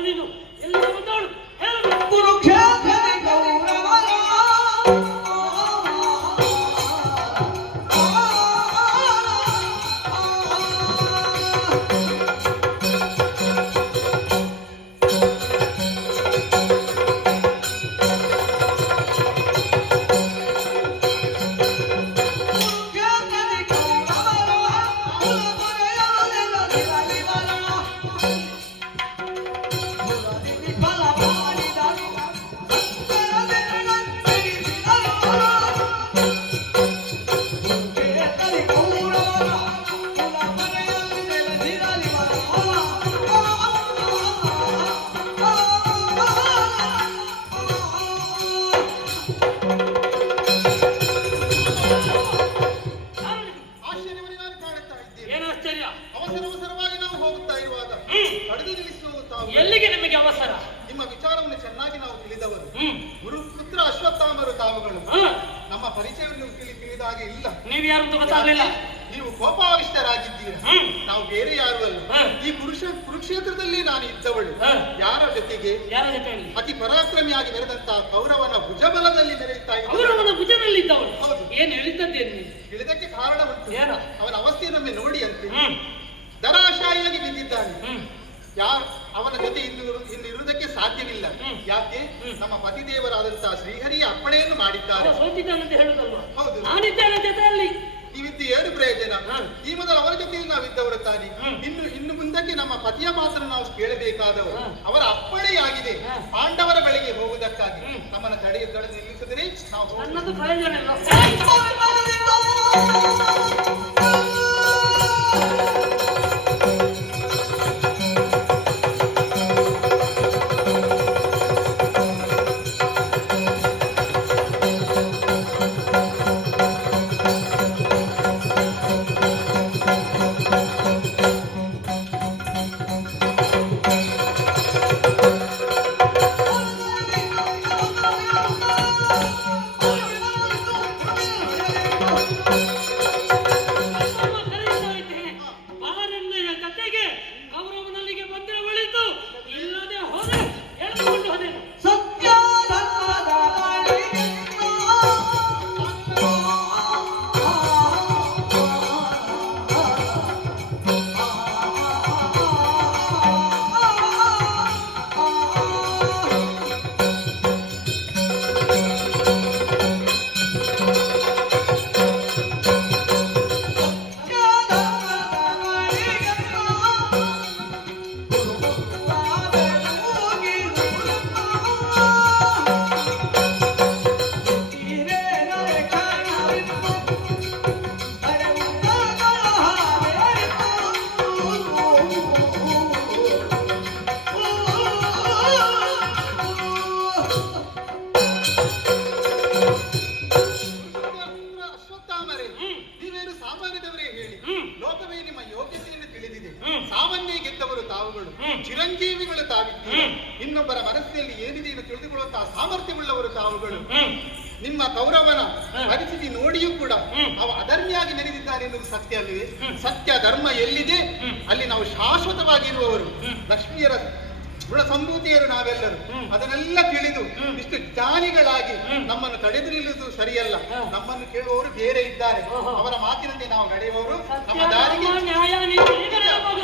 ಯಾರು ನೀನು? ಎಲ್ಲಿಂದ ಬಂದವಳು? ಹೇಳು. ಕುರುಕ್ಷೇತ್ರದಿ ಕೌರವರ ಆಶ್ಚರ್ಯವನ್ನು ನಾನು ಕಾಣುತ್ತಾ ಇದ್ದೇನೆ. ಏನು ಆಶ್ಚರ್ಯ? ಅವಸರವಾಗಿ ನಾವು ಹೋಗುತ್ತಾ ಇರುವಾಗ ತಡೆದು ನಿಲ್ಲಿಸುವ ತಾವು. ಎಲ್ಲಿಗೆ ನಿಮಗೆ ಅವಸರ? ನಿಮ್ಮ ವಿಚಾರವನ್ನು ಚೆನ್ನಾಗಿ ನಾವು ತಿಳಿದವರು. ಹ್ಮ್. ಗುರುಪುತ್ರ ಅಶ್ವತ್ಥಾಮರು ತಾವುಗಳು. ಹ. ನಮ್ಮ ಪರಿಚಯವನ್ನು ತಿಳಿದ ಹಾಗೆ ಇಲ್ಲ. ನೀವು ಯಾರು ಅಂತ ಗೊತ್ತಾಗ್ಲಿಲ್ಲ. ನೀವು ಕೋಪಾವಿಷ್ಟರಾಗಿದ್ದೀರ. ಹ್ಮ್. ನಾವು ಬೇರೆ ಯಾರು ಅಲ್ಲ. ಹ. ಈ ಕುರುಕ್ಷೇತ್ರದಲ್ಲಿ ನಾನು ಇದ್ದವಳು. ಹ. ಯಾರ ಜೊತೆಗೆ? ಯಾರ ಜೊತೆಯಲ್ಲಿ? ಅತಿ ಪರಾಕ್ರಮಿಯಾಗಿ ಮೆರೆದಂತಹ ಕೌರವನ ಭುಜಬಲದಲ್ಲಿ ಮೆರೆಯುತ್ತಾ ಇದ್ದ. ಅವರವನ ಭುಜದಲ್ಲಿ ಇದ್ದವಳು. ಹೌದು. ಏನ್ ಹೇಳಿದ್ದದ್ದೇನು ನೀನು? ತಿಳಿದಕ್ಕೆ ಕಾರಣ ಉಂಟು. ಏನು? ಅವನ ಅವಸ್ಥೆಯನ್ನೊಮ್ಮೆ ನೋಡಿ ಅಂತೆ. ಹ್ಮ್. ದರಾಶಾಹಿಯಾಗಿ ಬಿದ್ದಿದ್ದಾನೆ. ಹ್ಮ್. ಯಾರು ಅವನ ಜೊತೆ ಇನ್ನು ಇರುವುದಕ್ಕೆ ಸಾಧ್ಯವಿಲ್ಲ. ಹ್ಮ್. ಯಾಕೆ? ನಮ್ಮ ಪತಿದೇವರಾದಂತಹ ಶ್ರೀಹರಿಯ ಅಪ್ಪಣೆಯನ್ನು ಮಾಡಿದ್ದಾರೆ. ಅವ ಸೋತಿದ್ದಾನಂತ ಹೇಳುದಲ್ವಾ? ಹೌದು. ನಾನಿದ್ದೇನೆ ಜೊತೆಯಲ್ಲಿ. ನೀವಿದ್ದು ಏನು ಪ್ರಯೋಜನ? ಹ್ಮ್. ಈ ಮೊದಲು ಅವರ ಜೊತೆಯಲ್ಲಿ ನಾವಿದ್ದವರು ತಾನೆ. ಹ್ಮ್. ಇನ್ನು ಮುಂದಕ್ಕೆ ನಮ್ಮ ಪತಿಯ ಮಾತ್ರ ನಾವು ಕೇಳಬೇಕಾದವರು. ಹ್ಮ್. ಅವರ ಅಪ್ಪಣೆಯಾಗಿದೆ ಹ್ಮ್. ಪಾಂಡವರ ಬಳಿಗೆ ಹೋಗುವುದಕ್ಕಾಗಿ. ಹ್ಮ್. ನಮ್ಮನ್ನು ತಡೆ ನಿಲ್ಲಿಸಿದರೆ ನಾವು ನನ್ನದು ಪ್ರಯೋಜನ ಇಲ್ಲ. ಬಾರಣ್ಣಯ್ಯ ಕತೆಗೆ ಕೌರವನಲ್ಲಿಗೆ ಬಂದ್ರೆ ಒಳಿತು, ಇಲ್ಲದೆ ಹೋದ್ರೆ ಎಳೆದುಕೊಂಡು ಹೋದೇನು. ಸತ್ಯ ಧರ್ಮದ ಅಶ್ವತ್ಥಾಮರೇ, ನೀವೇನು ಸಾಮಾನ್ಯದವರೇ ಹೇಳಿ. ಹ್ಮ್. ಲೋಕವೇ ನಿಮ್ಮ ಯೋಗ್ಯತೆಯನ್ನು ತಿಳಿದಿದೆ. ಹ್ಮ್. ಸಾಮಾನ್ಯ ಗೆದ್ದವರು ತಾವುಗಳು. ಹ್ಮ್. ಚಿರಂಜೀವಿಗಳು ತಾವಿದ್ದೀರಿ. ಹ್ಮ್. ಇನ್ನೊಬ್ಬರ ಮನಸ್ಸಿನಲ್ಲಿ ಏನಿದೆ ಎಂದು ತಿಳಿದುಕೊಳ್ಳುವಂತಹ ಸಾಮರ್ಥ್ಯವುಳ್ಳವರು ತಾವುಗಳು. ಹ್ಮ್. ನಿಮ್ಮ ಕೌರವನ ಹ್ಮ್. ಪರಿಸ್ಥಿತಿ ನೋಡಿಯೂ ಕೂಡ ಹ್ಮ್. ಅವ ಅಧರ್ಮಿಯಾಗಿ ಮೆರೆದಿದ್ದಾನೆ ಎನ್ನುವುದು ಸತ್ಯ ಅಲ್ಲವೇ? ಹ್ಮ್. ಸತ್ಯ ಧರ್ಮ ಎಲ್ಲಿದೆ ಹ್ಮ್. ಅಲ್ಲಿ ನಾವು ಶಾಶ್ವತವಾಗಿರುವವರು. ಹ್ಮ್. ಲಕ್ಷ್ಮಿಯರ ಗುಣ ಸಂಭೂತಿಯರು ನಾವೆಲ್ಲರೂ. ಹ್ಮ್. ಅದನ್ನೆಲ್ಲ ತಿಳಿದು ಹ್ಮ್. ಇಷ್ಟು ಜ್ಞಾನಿಗಳಾಗಿ ಹ್ಮ್. ನಮ್ಮನ್ನು ತಡೆದು ನಿಲ್ಲುವುದು ಸರಿಯಲ್ಲ. ಹ್ಮ್. ನಮ್ಮನ್ನು ಕೇಳುವವರು ಬೇರೆ ಇದ್ದಾರೆ. ಓಹೋ. ಅವರ ಮಾತಿನಂತೆ ನಾವು ನಡೆಯುವವರು. ಸತ್ಯ ನಮ್ಮ ದಾರಿಗೆ ಧರ್ಮ ನ್ಯಾಯ ನೀತಿ ಇದನ್ನೆಲ್ಲ ಮಗ.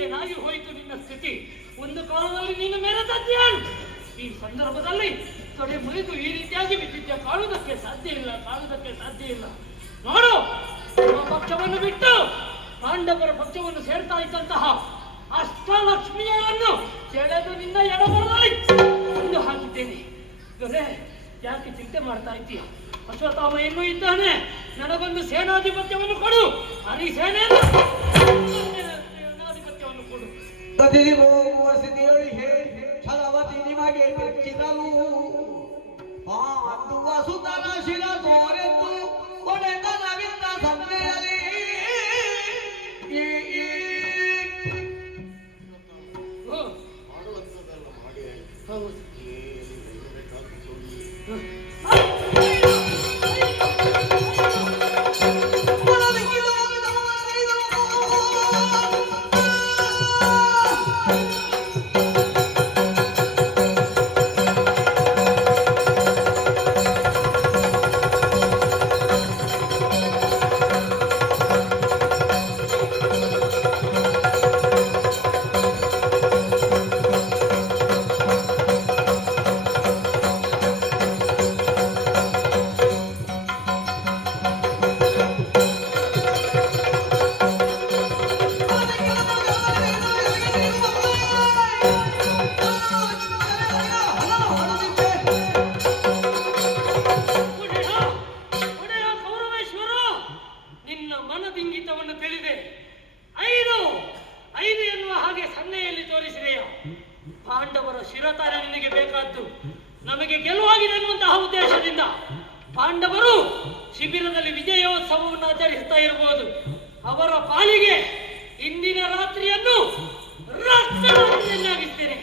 ಏನಾಗಿ ಹೋಯಿತು ನಿನ್ನ ಸ್ಥಿತಿ? ಒಂದು ಕಾಲದಲ್ಲಿ ನೀನು ಮೆರೆದದ್ಯಾನ್, ಈ ಸಂದರ್ಭದಲ್ಲಿ ತೊಡೆ ಮುರಿದು ಈ ರೀತಿಯಾಗಿ ಬಿದ್ದಿದ್ದೆ. ಕಾಣುವುದಕ್ಕೆ ಸಾಧ್ಯ ಇಲ್ಲ, ಕಾಣುವುದಕ್ಕೆ ಸಾಧ್ಯ ಇಲ್ಲ. ನೋಡು, ನಮ್ಮ ಪಕ್ಷವನ್ನು ಬಿಟ್ಟು ಪಾಂಡವರ ಪಕ್ಷವನ್ನು ಸೇರ್ತಾ ಇದ್ದಂತಹ ಅಷ್ಟಲಕ್ಷ್ಮಿಯರನ್ನು ಸೆಳೆದು ನಿನ್ನ ಎಡಬರದಲ್ಲಿ ಒಂದು ಹಾಕಿದ್ದೇನೆ. ದೊರೆ, ಯಾಕೆ ಚಿಂತೆ ಮಾಡ್ತಾ ಇದ್ದೀಯ? ಅಶ್ವತ್ಥಾಮ ಇನ್ನೂ ಇದ್ದಾನೆ. ನನಗೊಂದು ಸೇನಾಧಿಪತ್ಯವನ್ನು ಕೊಡು. ಹರಿ ಸೇನಾಧಿಪತ್ಯವನ್ನು ಕೊಡು. ಪ್ರತಿದಿ ಹೋಗುವ ಸ್ಥಿತಿಯಲ್ಲಿ ಛಲವತಿ ನಿಮಗೆ ಬೆಚ್ಚಿದಳು. ಪಾಂಡುವ ಸುತನ ಶಿರ ತೋರೆದ್ದು ಒಡೆತನವಿದ್ದ ಸನ್ನೆಯಲ್ಲಿ ಮಾಡುವಂಥದ್ದೆಲ್ಲ ಮಾಡಿ ಹೌದು. ಪಾಂಡವರ ಶಿರತಾರೆ ನಿನಗೆ ಬೇಕಾದ್ದು. ನಮಗೆ ಗೆಲುವಾಗಿದೆ ಎನ್ನುವಂತಹ ಉದ್ದೇಶದಿಂದ ಪಾಂಡವರು ಶಿಬಿರದಲ್ಲಿ ವಿಜಯೋತ್ಸವವನ್ನು ಆಚರಿಸ್ತಾ ಇರಬಹುದು. ಅವರ ಪಾಲಿಗೆ ಇಂದಿನ ರಾತ್ರಿಯನ್ನು ರಾತ್ರಿಯನ್ನಾಗಿಸ್ತೇನೆ.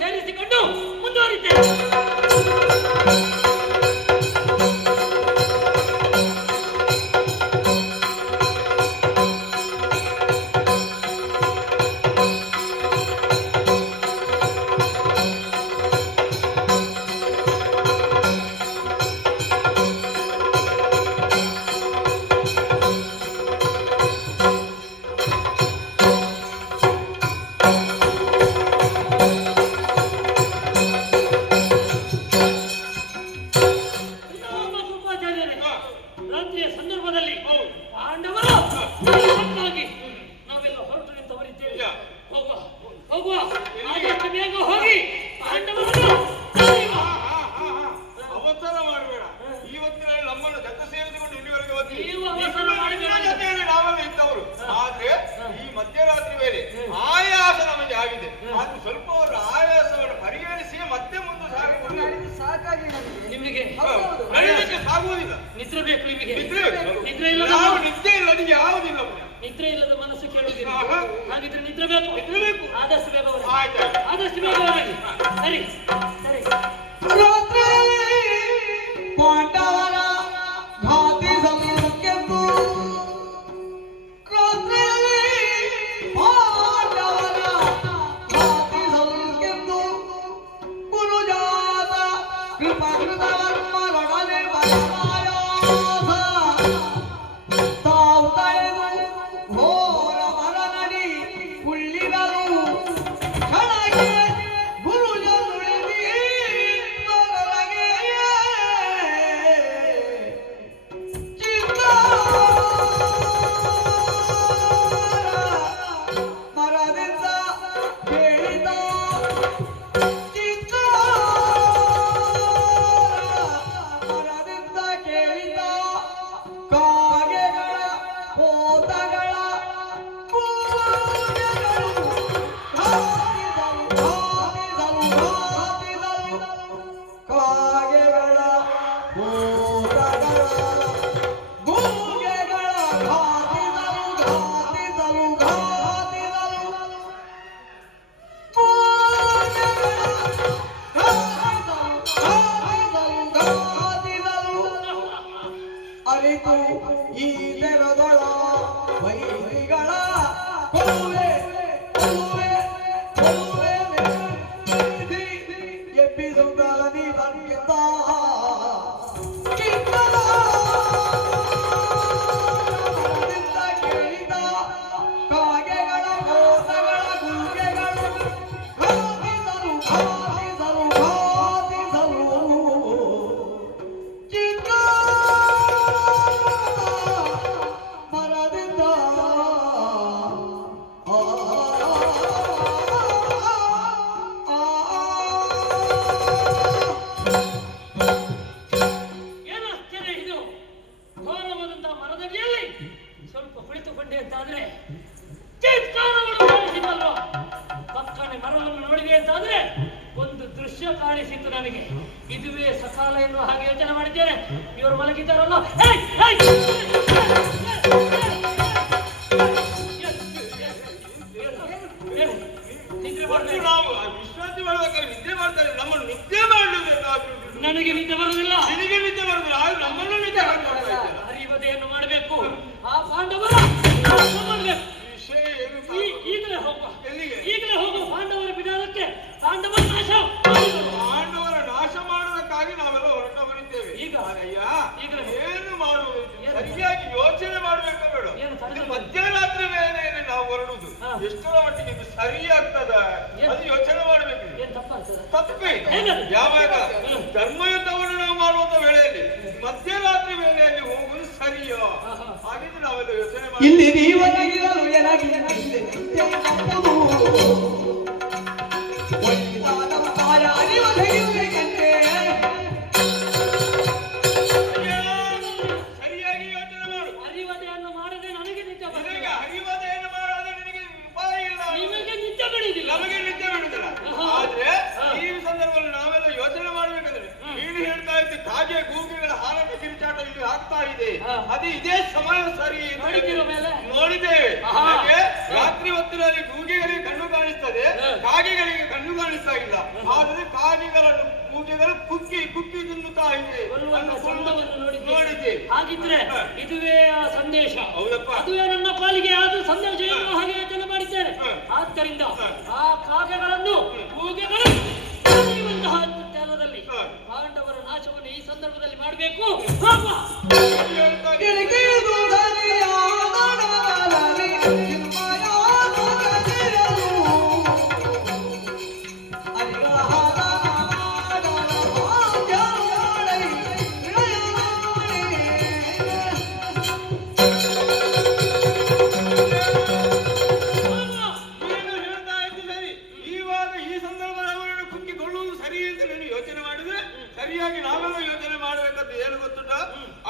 ಸೇರಿಸಿಕೊಂಡು ಮುಂದುವರಿದ್ದೇವೆ. ಮಧ್ಯರಾತ್ರಿ ವೇಳೆ ಆಯಾಸ ನಮಗೆ ಆಗಿದೆ. ಅದು ಸ್ವಲ್ಪ ಆಯಾಸವನ್ನು ಪರಿಹರಿಸಿ ಮತ್ತೆ ಮುಂದೆ ಸಾಕಾಗಿ ನಿಮಗೆ ನಡೆಯಲಿಕ್ಕೆ ಸಾಗುವುದಿಲ್ಲ. ನಿದ್ರೆ ಬೇಕು ನಿಮಗೆ. ನಿದ್ರೆ ಇಲ್ಲ, ನಿದ್ದೆ ಇಲ್ಲ, ನಿಮಗೆ ಯಾವುದಿಲ್ಲ. ನಿದ್ರೆ ಇಲ್ಲದ ಮನಸ್ಸು ಕೇಳುವುದಿಲ್ಲ. ಹಾಗಿದ್ರೆ ನಿದ್ರೆ ಬೇಕು. ಆದಷ್ಟು ಬೇಗ ಆದಷ್ಟು ಬೇಗ ಸರಿ ಸರಿ. ಪಾಂಡವರ ಘಾತಿ ಸಮಯಕ್ಕೆಂದು ಆಯಿತು ಈ ತೆರದೊಳ ವೈರಿಗಳ ಕೊಡುವೆ ಕೊಡುವೆ ಕೊಡುವೆ ಎಬ್ಬಿಸುತ್ತಲ ನೀ ತಂಗಿದ್ದ ಕಿತ್ತಲ ಮನದಿಂದ ಕೇಳಿದ ಕಾಗೆಗಳ ಕೋಸಗಳ ಗುಂಗೆಗಳು ಘಾತಿಸಲು ಘಾತಿಸಲು ಘಾತಿಸಲು ಚಿಕ್ಕ ಮನದಿಂದ ಏನು ಆಶ್ಚರ್ಯ ಇದು! ಘೋರವಾದಂತಹ ಮರದಡಿಯಲ್ಲಿ ಸ್ವಲ್ಪ ಕುಳಿತುಕೊಂಡೆ ಅಂತಾದ್ರೆ ಚಿತ್ಕಾರಗಳು ಕಾಣಿಸಿತಲ್ವ. ಪಕ್ಕನೆ ಮರವನ್ನು ನೋಡಿದೆ ಅಂತಾದ್ರೆ ಒಂದು ದೃಶ್ಯ ಕಾಣಿಸಿತು ನನಗೆ. ಇದುವೇ ಸಕಾಲ ಎನ್ನುವ ಹಾಗೆ ಯೋಚನೆ ಮಾಡಿದ್ದೇನೆ. ಇವರು ಮಲಗಿದ್ದಾರಲ್ಲ, ಏಯ್, ಏಯ್, ನಿದ್ರೆ ಮತ್ತು ಮಾಡ್ಬೇಕು. ನಾವು ವಿಶ್ರಾಂತಿ ಮಾಡ್ಬೇಕಾದ್ರೆ ನಿದ್ದೆ ಮಾಡ್ತಾರೆ, ನಮ್ಮನ್ನು ನಿದ್ದೆ ಮಾಡಬೇಕಾದ್ರು ನನಗೆ ನಿದ್ದೆ ಬರುವುದಿಲ್ಲ. ನಿನಗೆ ನಿದ್ದೆ ಬರುದಿಲ್ಲ, ಆದ್ರೆ ನಮ್ಮನ್ನು ನಿದ್ದೆ ಮಾಡ್ತಾ ಇದ್ದಾರೆ. ಹರಿವದೆಯನ್ನು ಮಾಡಬೇಕು. ಆ ಪಾಂಡವರ ನಾಶ ಮಾಡ್ಬೇಕು. ವಿಷಯ ಏನು ಈಗಲೇ ಹೋಗುವ, ಎಲ್ಲಿಗೆ? ಈಗಲೇ ಹೋಗುವ. ಪಾಂಡವರ ವಿಧಾನಕ್ಕೆ ಪಾಂಡವರ ನಾಶ ಮಾಡಿದರು. ಪಾಂಡವರ ನಾಶ ಮಾಡುವುದಕ್ಕಾಗಿ ನಾವೆಲ್ಲ ಹೊರಟವರಿದ್ದೇವೆ. ಈಗ? ಅಯ್ಯ, ಈಗಲೇ? ಏನು ಮಾಡುವುದು? ಏನು? ಸರಿಯಾಗಿ ಯೋಚನೆ ಮಾಡಬೇಕ ಬೇಡ. ಏನು ತಡೆದು ಇದು ಮಧ್ಯರಾತ್ರಿ ವೇಳೆಯಲ್ಲಿ ನಾವು ಹೊರಡುದು ಹಾ. ಎಷ್ಟರ ಮಟ್ಟಿಗೆ ಇದು ಸರಿ ಆಗ್ತದ ಏನು? ಅದು ಯೋಚನೆ ಮಾಡಬೇಕು. ಏನ್ ತಪ್ಪಾಗ್ತದೆ? ತಪ್ಪೇ ಏನದು? ಯಾವಾಗ ಹ್ಮ್. ಧರ್ಮಯುದ್ಧವನ್ನು ನಾವು ಮಾಡುವಂತ ವೇಳೆಯಲ್ಲಿ ಮಧ್ಯರಾತ್ರಿ ವೇಳೆಯಲ್ಲಿ ಹೋಗುವುದು ಸರಿಯೋ? ಹಾ, ಹಾ. ಹಾಗಿದ್ರೆ ನಾವೆಲ್ಲ ಯೋಚನೆ ಮಾಡಿ ಇಲ್ಲಿ ನೀವನಾಗಿರಲು ಏನಾಗಿ ತಪ್ಪುದು ಒಳ್ಳೆದಾದ ಕಾಲ ನೀವು ತೆಗೆಯಬೇಕಂತೆ ಸರಿಯಾಗಿ ಯೋಚನೆ ಮಾಡು. ಹರಿವದೆಯನ್ನು ಮಾಡದೆ ನನಗೆ ನಿದ್ದೆ ನಿನಗೆ ಬರುವುದಿಲ್ಲ. ಹರಿವದೆಯನ್ನು ಮಾಡೋದು ನಿನಗೆ ಉಪಾಯ ಇಲ್ಲ. ನಿಮಗೆ ನಿದ್ದೆ ಬಿಡುವುದಿಲ್ಲ. ನಮಗೆ ನಿದ್ದೆ ಬಿಡುದಿಲ್ಲ. ಹಾ. ಆದ್ರೆ ಹಾ. ಈ ಸಂದರ್ಭದಲ್ಲಿ ನಾವೆಲ್ಲ ಯೋಚನೆ ಮಾಡ್ಬೇಕಂದ್ರೆ ನೀನು ಹೇಳ್ತಾ ಇದ್ದ ಕಾಗೆ ಗೂಗೆಗಳ ಹಾರಾಟ ಕಿರಿಚಾಟ ಇಲ್ಲಿ ಆಗ್ತಾ ಇದೆ. ಹಾ. ಅದು ಇದೇ ಸಮಯ ಸರಿ ಅಂತ ನೋಡಿದ್ದೀರ ಮೇಲೆ? ನೋಡಿದ್ದೇವೆ. ಆಹಾ. ಹಾಗೆ ರಾತ್ರಿ ಹೊತ್ತಿನಲ್ಲಿ ಗೂಗೆಗಳಿಗೆ ಕಣ್ಣು ಕಾಣಿಸ್ತದೆ, ಹಾ. ಕಾಗೆಗಳಿಗೆ ಕಣ್ಣು ಕಾಣಿಸ್ತಾ ಇಲ್ಲ. ಆದ್ರೆ ಕಾಗೆಗಳನ್ನು ಗೂಗೆಗಳು ಕುಕ್ಕಿ ಕುಕ್ಕಿ ತಿನ್ನುತ್ತಾ ಇದೆ. ಕೊಲ್ಲುವಂತ ಚಂದವನ್ನು ನೋಡಿದ್ದೆ. ಹಾಗಿದ್ರೆ ಹಾ. ಇದುವೇ ಆ ಸಂದೇಶ. ಹೌದಪ್ಪ. ಅದುವೇ ನನ್ನ ಪಾಲಿಗೆ ಅದು ಸಂದೇಶ ಎನ್ನುವ ಹಾಗೆ ಯೋಚನೆ ಮಾಡಿದ್ದೇನೆ. ಹಾ. ಆದ್ದರಿಂದ ಹಾ. ಆ ಕಾಗೆಗಳನ್ನು ಕೂಗೆಗಳು ಕರೆಯುವಂತಹ ಕಾಲದಲ್ಲಿ ಹಾ. ಪಾಂಡವರ ನಾಶವನ್ನು ಈ ಸಂದರ್ಭದಲ್ಲಿ ಮಾಡಬೇಕು. ಹೋಗುವ. ಹೇಳ್ತಾ ಇದ್ದೆ. ಕಿಳಿಕಿಳಿದು ಸರಿಯಾದಡಾಲಲ್ಲಿ ಚಿನ್ಮಯಾದ ಕದಿರಲು ಅರಿರಹದ ನಾಡಲ ಭಾಗ್ಯವಾಳೈ ಇಳೆಯಲಾಳೆ. ಹೋಗುವ. ನೀನು ಹೇಳ್ತಾ ಇದ್ದು ಸರಿ. ಇವಾಗ ಈ ಸಂದರ್ಭದಲ್ಲಿ ಅವರನ್ನು ಕುಕ್ಕಿಕೊಳ್ಳುವುದು ಸರಿ ಅಂತ ನೀನು ಯೋಚನೆ ಮಾಡಿದ್ರೆ ಸರಿಯಾಗಿ ನಾವೆಲ್ಲ ಯೋಚನೆ ಮಾಡಬೇಕಂತ ಏನು ಗೊತ್ತುಂಟ?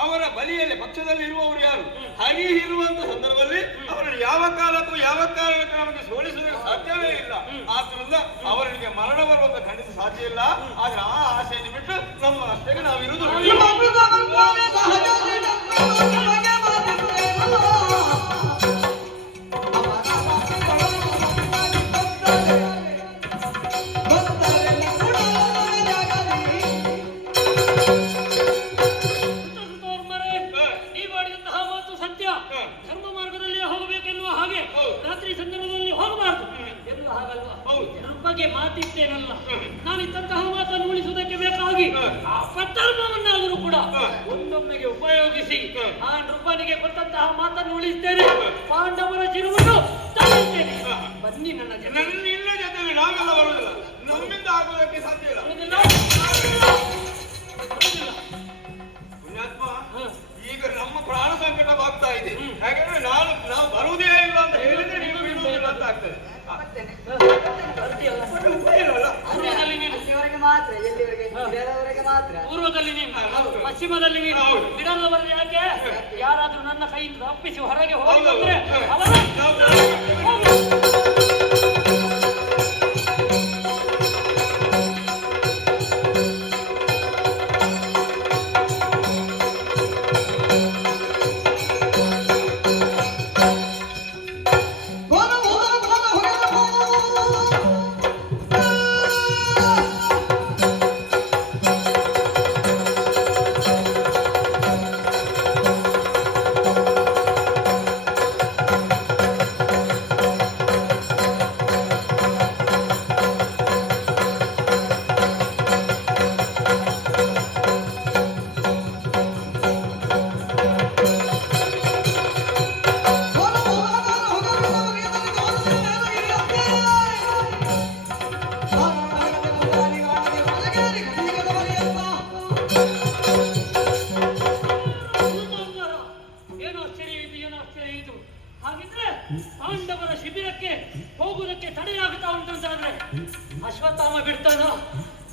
ಅವರ ಬಲಿಯಲ್ಲಿ ಪಕ್ಷದಲ್ಲಿ ಇರುವವರು ಯಾರು? ಹರಿ ಇರುವಂತ ಸಂದರ್ಭದಲ್ಲಿ ಅವರನ್ನು ಯಾವ ಕಾಲಕ್ಕೂ ಯಾವ ಕಾರಣಕ್ಕೂ ನಮಗೆ ಸೋಲಿಸುವುದಕ್ಕೆ ಸಾಧ್ಯವೇ ಇಲ್ಲ. ಆದ್ರಿಂದ ಅವರಿಗೆ ಮರಣ ಬರುವಂತ ಖಂಡಿತ ಸಾಧ್ಯ ಇಲ್ಲ. ಆದ್ರೆ ಆ ಆಸೆಯನ್ನು ಬಿಟ್ಟು ನಮ್ಮ ಅಷ್ಟೇ ನಾವಿರುವುದು. ಮೃಗಮೃಗಮೃಗಮೃಗ ಸಹಜ ನಮಗೆ ಮಾತಿದ್ದೇವಲ್ಲ. ಸುತ್ತಮುತ್ತವರೇ, ನೀವು ಆಡಿದಂತಹ ಮಾತು ಸತ್ಯ. ಧರ್ಮ ಮಾರ್ಗದಲ್ಲಿಯೇ ಹೋಗಬೇಕೆನ್ನುವ ಹಾಗೆ ರಾತ್ರಿ ಸಂದರ್ಭದಲ್ಲಿ ಹೋಗಬಾರದು ಎನ್ನುವ ಹಾಗಲ್ವಾ? ಹೌದು. ನೃಪಗೆ ಮಾತಿದ್ದೇನಲ್ಲ. ನಾನು ಇಂತಹ ಮಾತನ್ನು ಉಳಿಸುವುದಕ್ಕೆ ಬೇಕಾಗಿ ಆ ಪತ್ತರ್ಮವನ್ನಾದರೂ ಕೂಡ ಒಂದೊಮ್ಮೆಗೆ ಉಪಯೋಗಿಸಿ ಆ ನೃಪನಿಗೆ ಕೊಟ್ಟಂತಹ ಮಾತನ್ನು ಉಳಿಸ್ತೇನೆ. ಪಾಂಡವರ ಶಿರವನ್ನು ತಗೊಳ್ತೇನೆ. ಬನ್ನಿ ನನ್ನ ಜನ. ನನ್ನ ನಿನ್ನ ಜೊತೆಗೆ ನಾವೆಲ್ಲ ಬರುವುದಿಲ್ಲ. ನಮ್ಮಿಂದ ಆಗುವುದಕ್ಕೆ ಸಾಧ್ಯ ಇಲ್ಲ. ಬರುವುದಿಲ್ಲ? ಬರುವುದಿಲ್ಲ. ಪುಣ್ಯಾತ್ಮ, ಹ. ಈಗ ನಮ್ಮ ಪ್ರಾಣ ಸಂಕಟವಾಗ್ತಾ ಇದೆ. ಯಾಕಂದ್ರೆ ನಾವು ಬರುವುದೇ ಇಲ್ಲ ಅಂತ ಹೇಳಿದ್ರೆ ನೀವು ಬಿಡುವುದಿಲ್ಲ ಅಂತ ಆಗ್ತದೆ. ಬರ್ತೀಯಲ್ಲ? ಉಪಾಯ ಇಲ್ಲಲ್ಲ? ಪೂರ್ವದಲ್ಲಿ ನೀನು, ಅಲ್ಲಿವರೆಗೆ ಮಾತ್ರ, ಎಲ್ಲಿವರೆಗೆ? ಬಿಡದವರೆಗೆ ಮಾತ್ರ. ಪೂರ್ವದಲ್ಲಿ ನೀನು, ಹೌದು. ಪಶ್ಚಿಮದಲ್ಲಿ ನೀನು. ಹೌದು. ಬಿಡದವರು ಯಾಕೆ? ಯಾರಾದ್ರೂ ನನ್ನ ಕೈಯಿಂದ ತಪ್ಪಿಸಿ ಹೊರಗೆ ಹೋಗಿ ಹೌದು. ಬಂದ್ರೆ ಹೌದು. ಅವರ ಹೋಗು.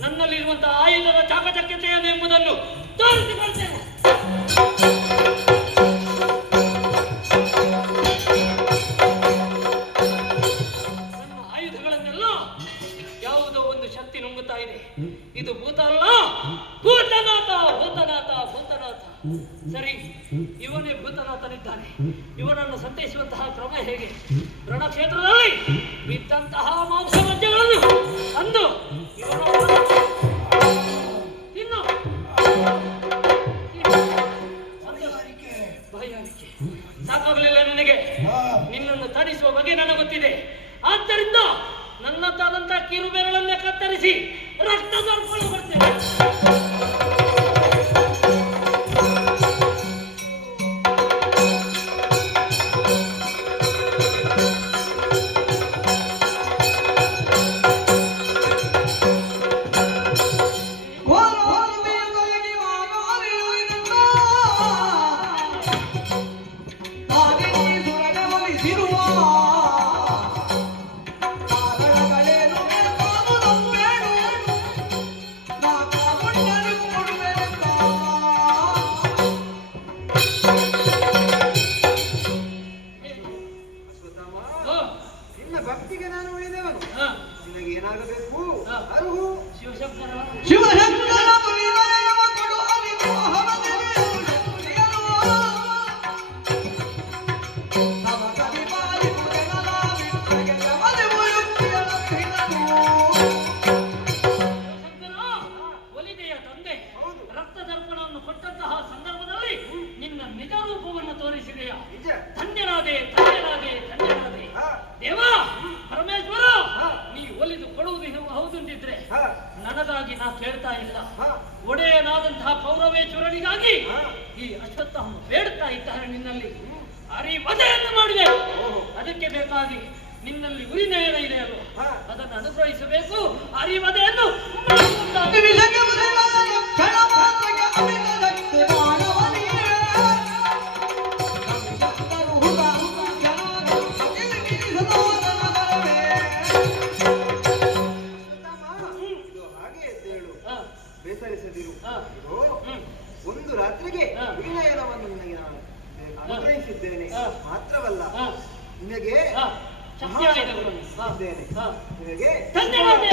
ನನ್ನಲ್ಲಿರುವಂತಹ ಆಯುಧದ ಚಾಕಚಕ್ಯತೆಯನ್ನು ಎಂಬುದನ್ನು ತೋರಿಸಿಕೊಳ್ತೇನೆ. ನನ್ನ ಆಯುಧಗಳನ್ನೆಲ್ಲ ಯಾವುದೋ ಒಂದು ಶಕ್ತಿ ನುಂಗುತ್ತಾ ಇದೆ. ಇದು ಭೂತ ಅಲ್ಲ, ಭೂತನಾಥ ಭೂತನಾಥ ಭೂತನಾಥ. ಸರಿ, ಇವನೇ ಭೂತನಾಥನಿದ್ದಾನೆ. ಇವನನ್ನು ಸಂತೈಸುವಂತಹ ಕ್ರಮ ಹೇಗೆ? ರಣಕ್ಷೇತ್ರದಲ್ಲಿ ಬಿದ್ದಂತಹ ಮಾಂಸಮಜ್ಜೆಗಳನ್ನು ಅಂದು ಇವನ ಇನ್ನು ಬಾಯಾರಿಕೆ ಸಾಕಾಗಲಿಲ್ಲ ನನಗೆ. ನಿನ್ನನ್ನು ತಡಿಸುವ ಬಗೆ ನನಗೆ ಗೊತ್ತಿದೆ. ಆದ್ದರಿಂದ ನನ್ನದಾದಂತಹ ಕಿರು ಬೆರಳನ್ನೇ ಕತ್ತರಿಸಿ ರಕ್ತ ದರ್ಪಣ ಬರ್ತೇನೆ. ಭಕ್ತಿಗೆ ನಾನು ಉಳಿದವನು. ನಿನಗೆ ಏನಾಗಬೇಕು? ಹಾ. ಅರುಹು ಶಿವಶಂಕರ ಶಿವಶಂಕರ ಮುನಿವರಯವ ಕೊಡು ಅನುಗ್ರಹವನ್ನೆಲ್ಲ ನವ ಕವಿಪಾಲಿ ಮುರೆನಲ ವಿಟ್ಟಗೆ ಜಮದೆ ಮುಳುಕ್ತಿಯಳ ಪ್ರಿಯನು. ಶಿವಶಂಕರ, ಒಲಿದೆಯ ತಂದೆ ರಕ್ತ ದರ್ಪಣವನ್ನು ಕೊಟ್ಟಂತಹ ಸಂದರ್ಭದಲ್ಲಿ ನಿನ್ನ ನಿಜ ರೂಪವನ್ನು ತೋರಿಸಿದೆಯಾ? ನಿಜ. ಧನ್ಯನಾದೆ ಧನ್ಯನಾದೆ ಧನ್ಯನಾದೆ. ಹಾ. ದೇವ ಪರಮೇಶ್ವರ, ನೀ ಒಲಿದು ಕೊಡುವುದು ಹೌದಂದಿದ್ರೆ ಹಾ. ನನಗಾಗಿ ನಾ ಕೇಳ್ತಾ ಇಲ್ಲ. ಹಾ. ಒಡೆಯನಾದಂತಹ ಕೌರವೇಶ್ವರನಿಗಾಗಿ ಹಾ. ಈ ಅಶ್ವತ್ಥಾಮ ಬೇಡ್ತಾ ಇದ್ದಾರೆ ನಿನ್ನಲ್ಲಿ. ವಧೆಯನ್ನು ಮಾಡಿದೆ. ಅದಕ್ಕೆ ಬೇಕಾಗಿ ನಿನ್ನಲ್ಲಿ ಉರಿನಯನ ಇದೆ ಅಲ್ವಾ? ಹಾ. ಅದನ್ನು ಅನುಗ್ರಹಿಸಬೇಕು. ವಧೆಯನ್ನು ನಿಮಿಷಕ್ಕೆ ಮುರಿವನ ಕ್ಷಣ ಮಾತ್ರಕ್ಕೆ ಅಮಿತದಕ್ಕೆ ಮಾನವನಿಗೆ ಬೇಸರಿಸದಿರು. ಹಾ. ಇದು ಹ್ಮ್. ಒಂದು ರಾತ್ರಿಗೆ ಹಾ. ವಿನಯನವನ್ನು ನಿನಗೆ ನಾನು ಅನುಗ್ರಹಿಸಿದ್ದೇನೆ. ಹಾ. ಮಾತ್ರವಲ್ಲ, ಹಾ. ನಿನಗೆ ಶಕ್ತಿ ಆಯುಧಗಳನ್ನು. ಹಾ. ಇದ್ದೇನೆ. ಹಾ. ನಿನಗೆ ಧನ್ಯವಾದ.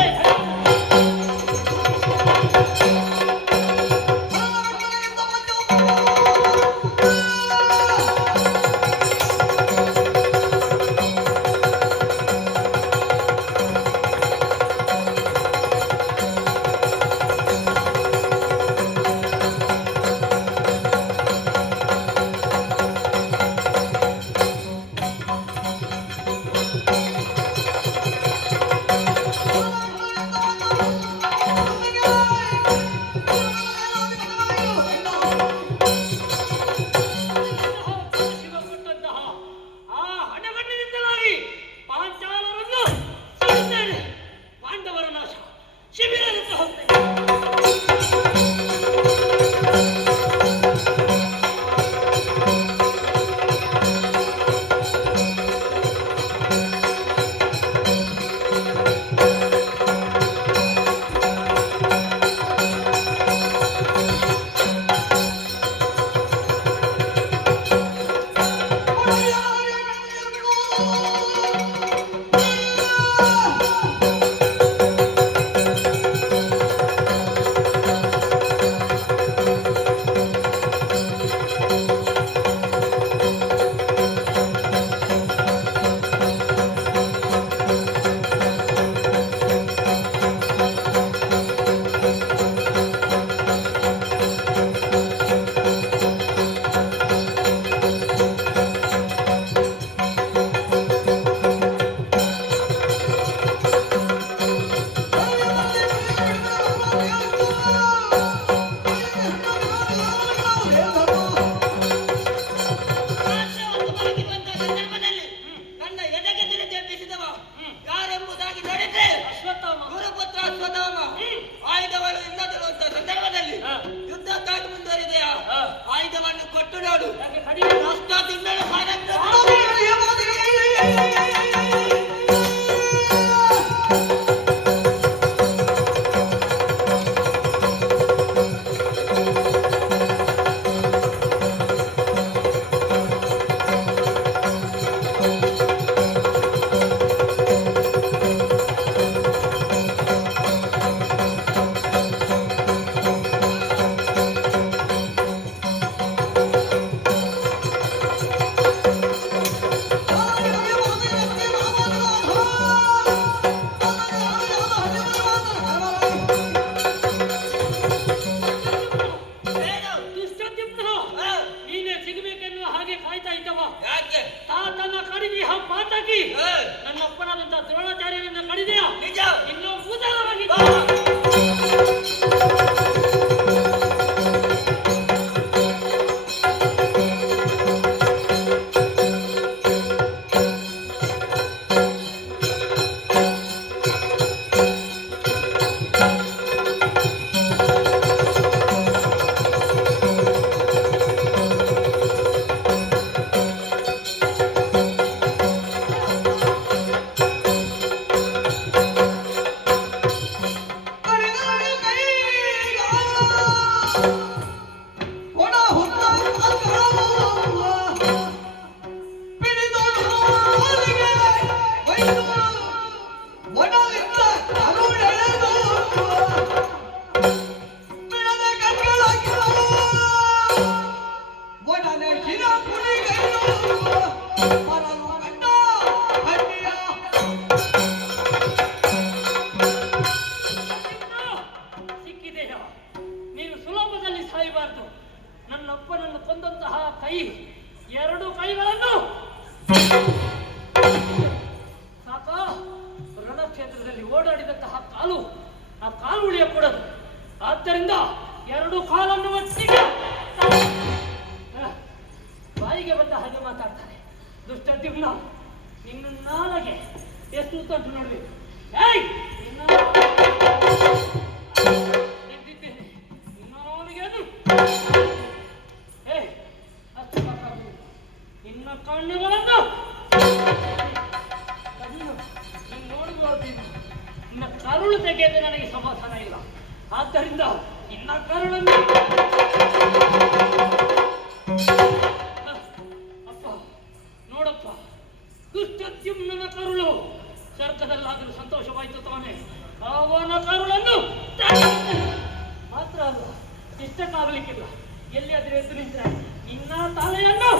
ಶಿವ ಕೊಟ್ಟಂತಹ ಆ ಹಣಗಣ್ಣಿನಿಂದಲಾಗಿ ಪಾಂಚಾಲರನ್ನು ಸೋಲಿಸ್ತೇನೆ. ಪಾಂಡವರ ನಾಶ ಶಿಬಿರದಿಂದ ಹೋಗ್ತೇನೆ. ಒಣ ಹುತ್ತ ಪಿಡಿದು ಹಾಲಿಗೆ ಒಯ್ದು ಒಣಲಿದ್ದ ಕರುಳೆಳೆದು ಬಿಡದ ಕಣ್ಗಳಾಗಿದ್ದವು ಒಡನೆ ಶಿರ ಪುಡಿಗೈದು ಮರಳು ಕಂಡ ಹಳ್ಳಿಯ ಸಿಕ್ಕಿದೆಯ ನೀನು ಸುಲಭದಲ್ಲಿ ಸಾಯಬಾರದು. ನನ್ನಪ್ಪನನ್ನು ಕೊಂದಂತಹ ಕೈ, ಎರಡು ಕೈಗಳನ್ನು ಸಾಕ. ರಣಕ್ಷೇತ್ರದಲ್ಲಿ ಓಡಾಡಿದಂತಹ ಕಾಲು, ಆ ಕಾಲು ಉಳಿಯಕೂಡದು. ಆದ್ದರಿಂದ ಎರಡು ಕಾಲನ್ನು ಒಟ್ಟಿಗೆ ಬಾಯಿಗೆ ಬಂದ ಹಾಗೆ ಮಾತಾಡ್ತಾರೆ. ದುಷ್ಟದ್ಯುಮ್ನ, ನಿನ್ನ ನಾಲಗೆ ಎಷ್ಟು ಉಂಟು ನೋಡ್ಬೇಕು. ಏಯ್ ಎದ್ದಿದ್ದೇನೆ ನಿನ್ನ ನಾಲಿಗೆಯನ್ನು. ಅಷ್ಟು ಸಾಕಾಗುವುದು. ನಿನ್ನ ಕಣ್ಣುಗಳನ್ನು ನೀನು ನೋಡಬಹುದು. ನಿನ್ನ ಕರುಳು ತೆಗೆಯದೆ ನನಗೆ ಸಮಾಧಾನ ಇಲ್ಲ. ಆದ್ದರಿಂದ ನಿನ್ನ ಕರುಳನ್ನು ಅಪ್ಪ ನೋಡಪ್ಪ, ದುಷ್ಟದ್ಯುಮ್ನ ಕರುಳು ಸ್ವರ್ಗದಲ್ಲಾದರೂ ಸಂತೋಷವಾಯಿತು ತಾನೆ. ಅವನ ಕರುಳನ್ನು ಮಾತ್ರ ಅಲ್ಲ, ಇಷ್ಟಕ್ಕಾಗಲಿಕ್ಕಿಲ್ಲ. ಎಲ್ಲಿಯಾದ್ರೂ ಎದ್ದು ನಿಂತರೆ ನಿನ್ನ ತಲೆಯನ್ನು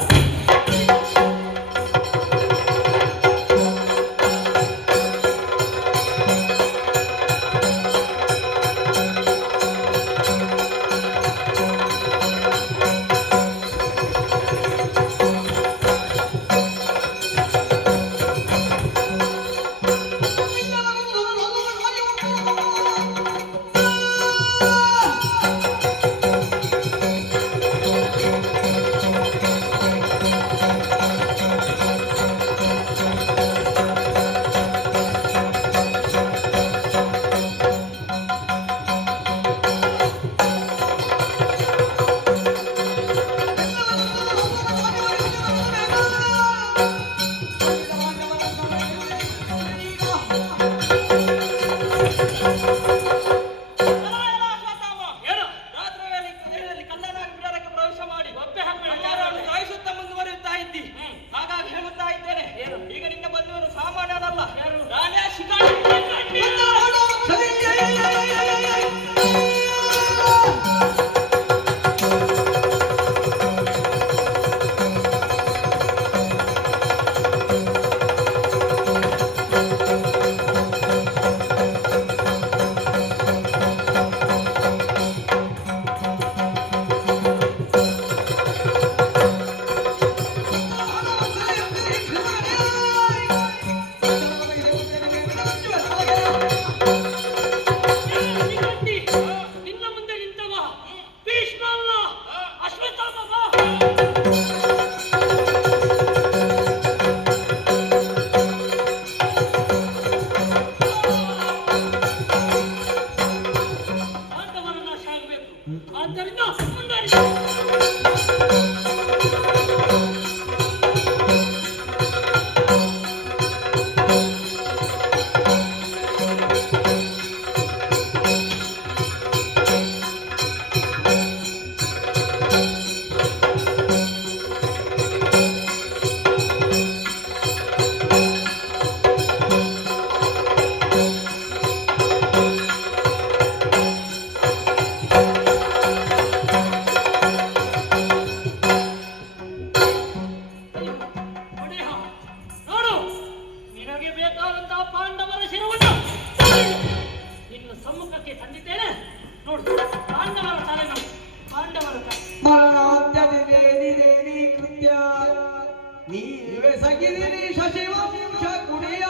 ನೀವೇ ಸಗಿದಿರಿ ಶಶಿವಂಶ ಕುಡಿಯ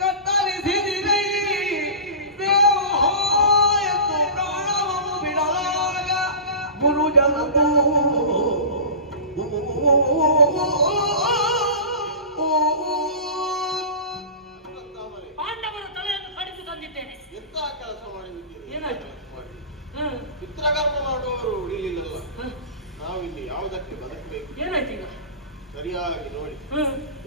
ಕತ್ತರಿಸಿದಿರಿ ದೇವಹಾಯತು ಪ್ರಾಣವನ್ನು ಬಿಡಲಾಗ ಗುರುಜನದು ಪಾಂಡವರ ತಲೆಯನ್ನು ಕಡಿದು ತಂದಿದ್ದೇನೆ. ಎಂತ ಕೆಲಸ ಮಾಡಿದ್ದೀರಿ? ಏನಾಯ್ತು? ಚಿತ್ರಕರ್ಮ ಮಾಡುವವರು ಉಳಿಲಿಲ್ಲಲ್ಲ. ನಾವಿಲ್ಲಿ ಯಾವುದಕ್ಕೆ ಬದುಕಬೇಕು? ಏನಾಯ್ತು ಈಗ? ಸರಿಯಾಗಿ ನೋಡಿ,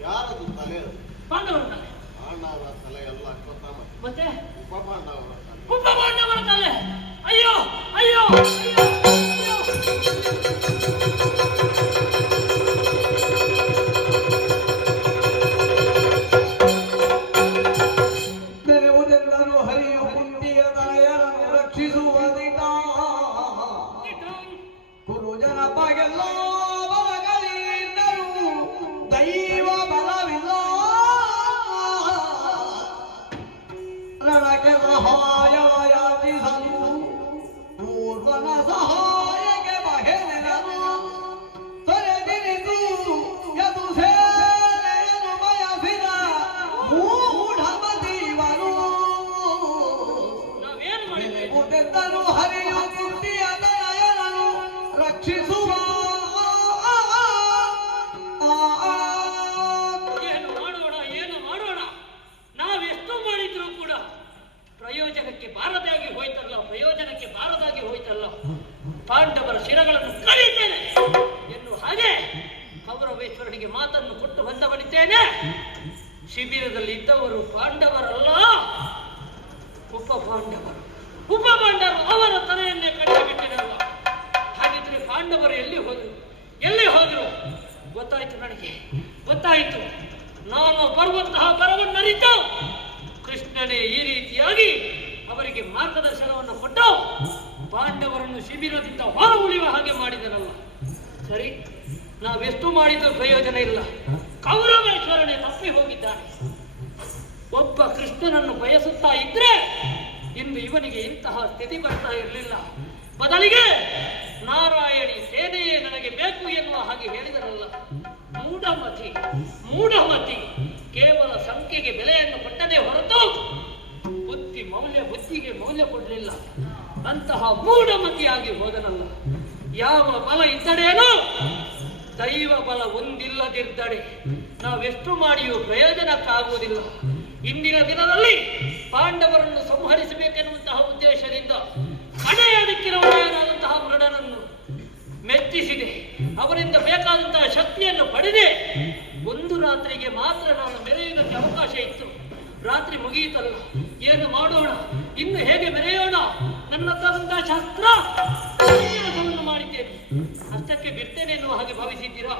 ಯಾರದು ತಲೆ? ಅದು ಪಾಂಡವರ ತಲೆ. ಪಾಂಡವರ ತಲೆ ಅಲ್ಲ, ಅಶ್ವತ್ಥಾಮ. ಮತ್ತೆ ಉಪ ಪಾಂಡವರ ತಲೆ. ಉಪ ಪಾಂಡವರ ತಲೆ. ಅಯ್ಯೋ ಅಯ್ಯೋ ರಕ್ಷಿಸುವುದಿಟ ಕುರು ಜನಪಗೆಲ್ಲ ಬಲಗಳಿದ್ದರು ದೈವ ಬಲವಿಲ್ಲ ರಣಕ್ಕೆ ಸಹಾಯವ ಯಾಚಿಸಲು ಪೂರ್ವನ ಸಹಾಯಕ್ಕೆ ಬಗೆನೆರನು ತೊರೆದಿರಿದು ಯದು ಸೇನೆಯನ್ನು ಬಯಸಿದ ಮೂಢಮತಿವರು ನಾವೇನು ಮಾಡಿದ್ವಿ? ಮುದೆತ್ತರು ಹರಿಯು ಬುದ್ಧಿಯ ದಯನನು ರಕ್ಷಿಸುವ ಏನು ಮಾಡೋಣ ನಾವೆಷ್ಟು ಮಾಡಿದ್ರು ಕೂಡ ಪ್ರಯೋಜನಕ್ಕೆ ಬಾರದಾಗಿ ಹೋಯ್ತಲ್ಲ ಪಾಂಡವರ ಶಿರಗಳನ್ನು ಕಲಿತೇನೆ ಎನ್ನುವ ಹಾಗೆ ಕೌರವೇಶ್ವರನಿಗೆ ಮಾತನ್ನು ಕೊಟ್ಟು ಬಂದವನಿದ್ದೇನೆ. ಶಿಬಿರದಲ್ಲಿ ಇದ್ದವರು ಪಾಂಡವರಲ್ಲ, ಉಪ ಪಾಂಡವರು ಅವರ ತಲೆಯನ್ನೇ ಕಟ್ಟಿ ಬಿಟ್ಟಿರಲ್ಲ. ಹಾಗಿದ್ರೆ ಪಾಂಡವರು ಎಲ್ಲಿ ಹೋದ್ರು ಗೊತ್ತಾಯ್ತು. ನನಗೆ ಗೊತ್ತಾಯಿತು. ನಾನು ಬರುವಂತಹ ಬರವನ್ನರಿತು ಕೃಷ್ಣನೇ ಈ ರೀತಿಯಾಗಿ ಅವರಿಗೆ ಮಾರ್ಗದರ್ಶನವನ್ನು ಕೊಟ್ಟು ಪಾಂಡವರನ್ನು ಶಿಬಿರದಿಂದ ಹೊರ ಉಳಿಯುವ ಹಾಗೆ ಮಾಡಿದನಲ್ಲ. ಸರಿ, ನಾವೆಷ್ಟು ಮಾಡಿದ್ರೂ ಪ್ರಯೋಜನ ಇಲ್ಲ. ಕೌರವೇಶ್ವರನೇ ತಪ್ಪಿ ಹೋಗಿದ್ದಾನೆ. ಒಬ್ಬ ಕೃಷ್ಣನನ್ನು ಬಯಸುತ್ತಾ ಇದ್ರೆ ಇಂದು ಇವನಿಗೆ ಇಂತಹ ಸ್ಥಿತಿ ಬರ್ತಾ ಇರಲಿಲ್ಲ. ಬದಲಿಗೆ ನಾರಾಯಣಿ ಸೇನೆಯೇ ನನಗೆ ಬೇಕು ಎನ್ನುವ ಹಾಗೆ ಹೇಳಿದರಲ್ಲ. ಮೂಢಮತಿ ಕೇವಲ ಸಂಖ್ಯೆಗೆ ಬೆಲೆಯನ್ನು ಕೊಟ್ಟದೇ ಹೊರತು ಬುದ್ಧಿಗೆ ಮೌಲ್ಯ ಕೊಡಲಿಲ್ಲ. ಅಂತಹ ಮೂಢಮತಿಯಾಗಿ ಹೋದನಲ್ಲ. ಯಾವ ಬಲ ಇದ್ದಡೇನೋ ದೈವ ಬಲ ಒಂದಿಲ್ಲದಿದ್ದಡೆ ನಾವೆಷ್ಟು ಮಾಡಿಯೂ ಪ್ರಯೋಜನಕ್ಕಾಗುವುದಿಲ್ಲ. ಇಂದಿನ ದಿನದಲ್ಲಿ ಪಾಂಡವರನ್ನು ಸಂಹರಿಸಬೇಕೆನ್ನುವಂತಹ ಉದ್ದೇಶದಿಂದ ಕಡೆಯ ದಿಕ್ಕಿನವನಾದಂತಹ ಮೃಡನನ್ನು ಮೆಚ್ಚಿಸಿದೆ. ಅವರಿಂದ ಬೇಕಾದಂತಹ ಶಕ್ತಿಯನ್ನು ಪಡೆದೆ. ಒಂದು ರಾತ್ರಿಗೆ ಮಾತ್ರ ನಾನು ಮೆರೆಯುವುದಕ್ಕೆ ಅವಕಾಶ ಇತ್ತು. ರಾತ್ರಿ ಮುಗಿಯಿತಲ್ಲ, ಏನು ಮಾಡೋಣ, ಇನ್ನು ಹೇಗೆ ಮೆರೆಯೋಣ? ನನ್ನ ಹತ್ರದಂತಹ ಶಾಸ್ತ್ರ ಮಾಡಿದ್ದೇನೆ, ಅಷ್ಟಕ್ಕೆ ಬಿಡ್ತೇನೆ ಎನ್ನುವ ಹಾಗೆ ಭಾವಿಸಿದ್ದೀರಾ?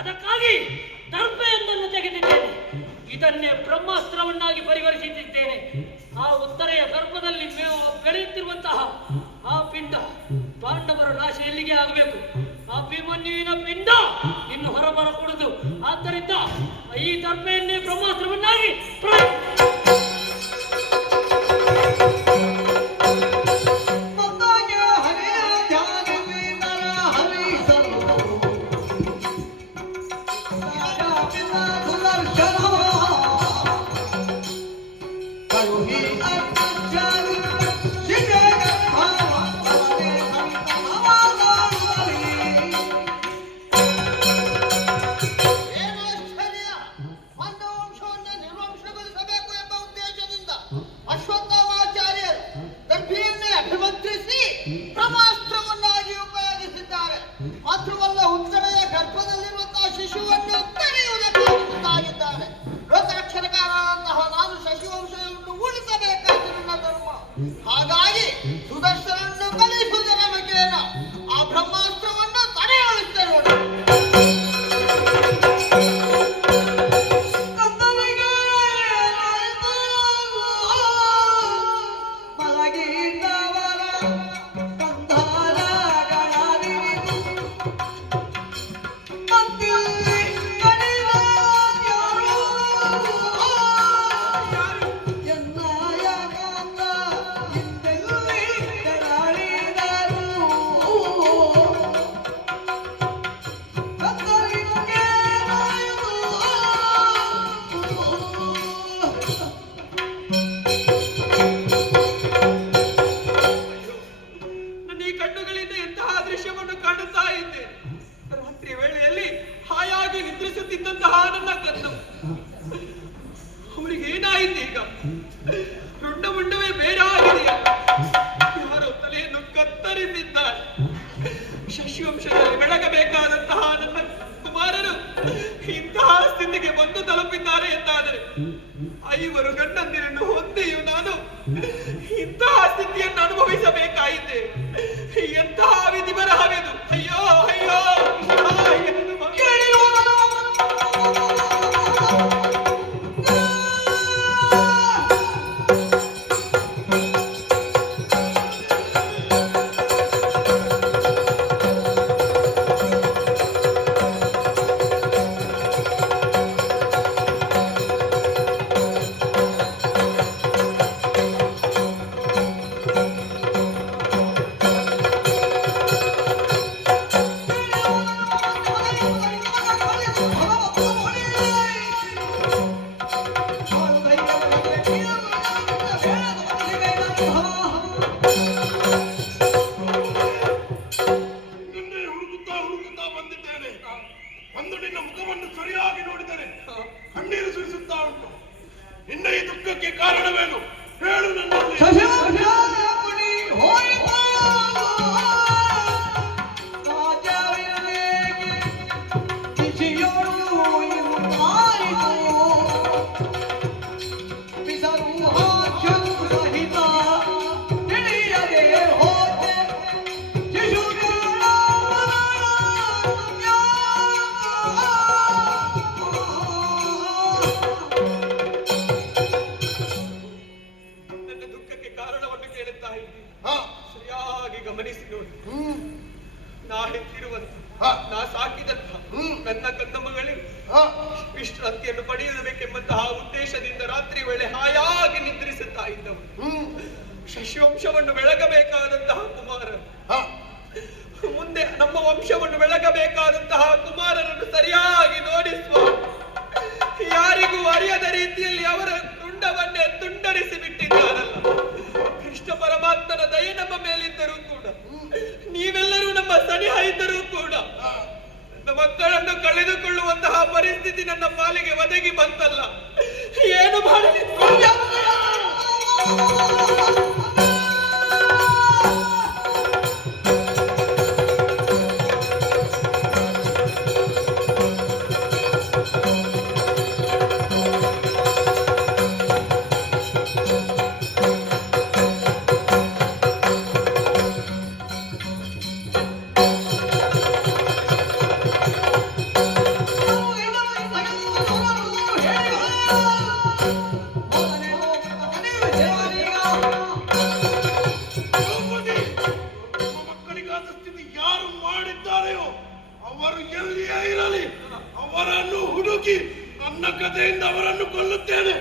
ಅದಕ್ಕಾಗಿ ದರ್ಭೆಯೊಂದನ್ನು ತೆಗೆದಿದ್ದೇನೆ. ಇದನ್ನೇ ಬ್ರಹ್ಮಾಸ್ತ್ರವನ್ನಾಗಿ ಪರಿವರ್ತಿಸಿದ್ದೇನೆ. ಆ ಉತ್ತರೆಯ ಗರ್ಭದಲ್ಲಿ ಬೆಳೆಯುತ್ತಿರುವಂತಹ ಆ ಪಿಂಡ ಪಾಂಡವರ ನಾಶ ಎಲ್ಲಿಗೆ ಆಗಬೇಕು? ಆ ಅಭಿಮನ್ಯುವಿನ ಪಿಂಡ ಇನ್ನು ಹೊರಬರಕೂಡದು. ಆದ್ದರಿಂದ ಈ ದರ್ಭೆಯನ್ನೇ ಬ್ರಹ್ಮಾಸ್ತ್ರವನ್ನಾಗಿ ನಿರ್ವಂಶವನ್ನು ನಿರ್ವಂಶಗೊಳಿಸಬೇಕು. ಕಾಣುತ್ತಾ ಇದ್ದೇನೆ. ರಾತ್ರಿ ವೇಳೆಯಲ್ಲಿ ಹಾಯಾಗಿ ನಿದ್ರಿಸುತ್ತಿದ್ದಂತಹ ನನ್ನ ಕಣ್ಣು ಅವರಿಗೆ ಏನಾಯಿತು ಈಗ? ರುಂಡ ಮುಂಡವೇ ಬೇಡ ಆಗಿದೆಯಾ? ಯಾರೋ ತಲೆಯನ್ನು ಕತ್ತರಿಸಿದ್ದಾರೆ. ಶಶಿವಂಶದಲ್ಲಿ ಬೆಳಗಬೇಕಾದಂತಹ ನನ್ನ ಕುಮಾರರು ಇಂತಹ ಸ್ಥಿತಿಗೆ ಬಂದು ತಲುಪಿದ್ದಾರೆ ಎಂದಾದರೆ, 5 ಗಂಡಂದಿರನ್ನು ಹೊಂದಿಯೂ ನಾನು ಇಂತಹ ಸ್ಥಿತಿಯನ್ನು ಅನುಭವಿಸಬೇಕಾಯಿತೆ. ಎಂತಹ ವಿಧಿ ಬರಹವೆದು! ಅಯ್ಯೋ ಅಯ್ಯೋ ಎಂದು ಒಂದು ನಿನ್ನ ಮುಖವನ್ನು ಸರಿಯಾಗಿ ನೋಡಿದರೆ ಕಣ್ಣೀರು ಸುರಿಸುತ್ತಾ ಉಂಟು. ನಿನ್ನ ಈ ದುಃಖಕ್ಕೆ ಕಾರಣವೇನು ಹೇಳು ನನ್ನಲ್ಲಿ. ಸರಿಯಾಗಿ ಗಮನಿಸಿ ನೋಡಿ. ನಾ ಹೆತ್ತಿರುವಂತ, ನಾ ಸಾಕಿದಂತ ನನ್ನ ಕನ್ನಮ್ಮಗಳಿರು ವಿಶ್ರಾಂತಿಯನ್ನು ಪಡೆಯಬೇಕೆಂಬಂತಹ ಉದ್ದೇಶದಿಂದ ರಾತ್ರಿ ವೇಳೆ ಹಾಯಾಗಿ ನಿದ್ರಿಸುತ್ತಾ ಇದ್ದವರು. ಶಶಿವಂಶವನ್ನು ಬೆಳಗಬೇಕಾದಂತಹ ಕುಮಾರರು, ಮುಂದೆ ನಮ್ಮ ವಂಶವನ್ನು ಬೆಳಗಬೇಕಾದಂತಹ ಕುಮಾರರನ್ನು ಸರಿಯಾಗಿ ನೋಡಿಸುವ, ಯಾರಿಗೂ ಅರಿಯದ ರೀತಿಯಲ್ಲಿ ಅವರ ರುಂಡವನ್ನೇ ತುಂಡರಿಸಿ ಬಿಟ್ಟಿದ್ದಾರಲ್ಲ. ಕೃಷ್ಣ ಪರಮಾತ್ಮನ ದಯೆ ನಮ್ಮ ಮೇಲಿದ್ದರೂ ಕೂಡ, ನೀವೆಲ್ಲರೂ ನಮ್ಮ ಸನಿಹ ಇದ್ದರೂ ಕೂಡ, ನನ್ನ ಮಕ್ಕಳನ್ನು ಕಳೆದುಕೊಳ್ಳುವಂತಹ ಪರಿಸ್ಥಿತಿ ನನ್ನ ಪಾಲಿಗೆ ಒದಗಿ ಬಂತಲ್ಲ. ಏನು ಮಾಡಲಿ? ಮಕ್ಕಳಿಗಾದ ಸ್ಥಿತಿ ಯಾರು ಮಾಡಿದ್ದಾರೆಯೋ ಅವರು ಎಲ್ಲಿಯೇ ಇರಲಿ, ಅವರನ್ನು ಹುಡುಕಿ ನನ್ನ ಕಥೆಯಿಂದ ಅವರನ್ನು ಕೊಲ್ಲುತ್ತೇನೆ.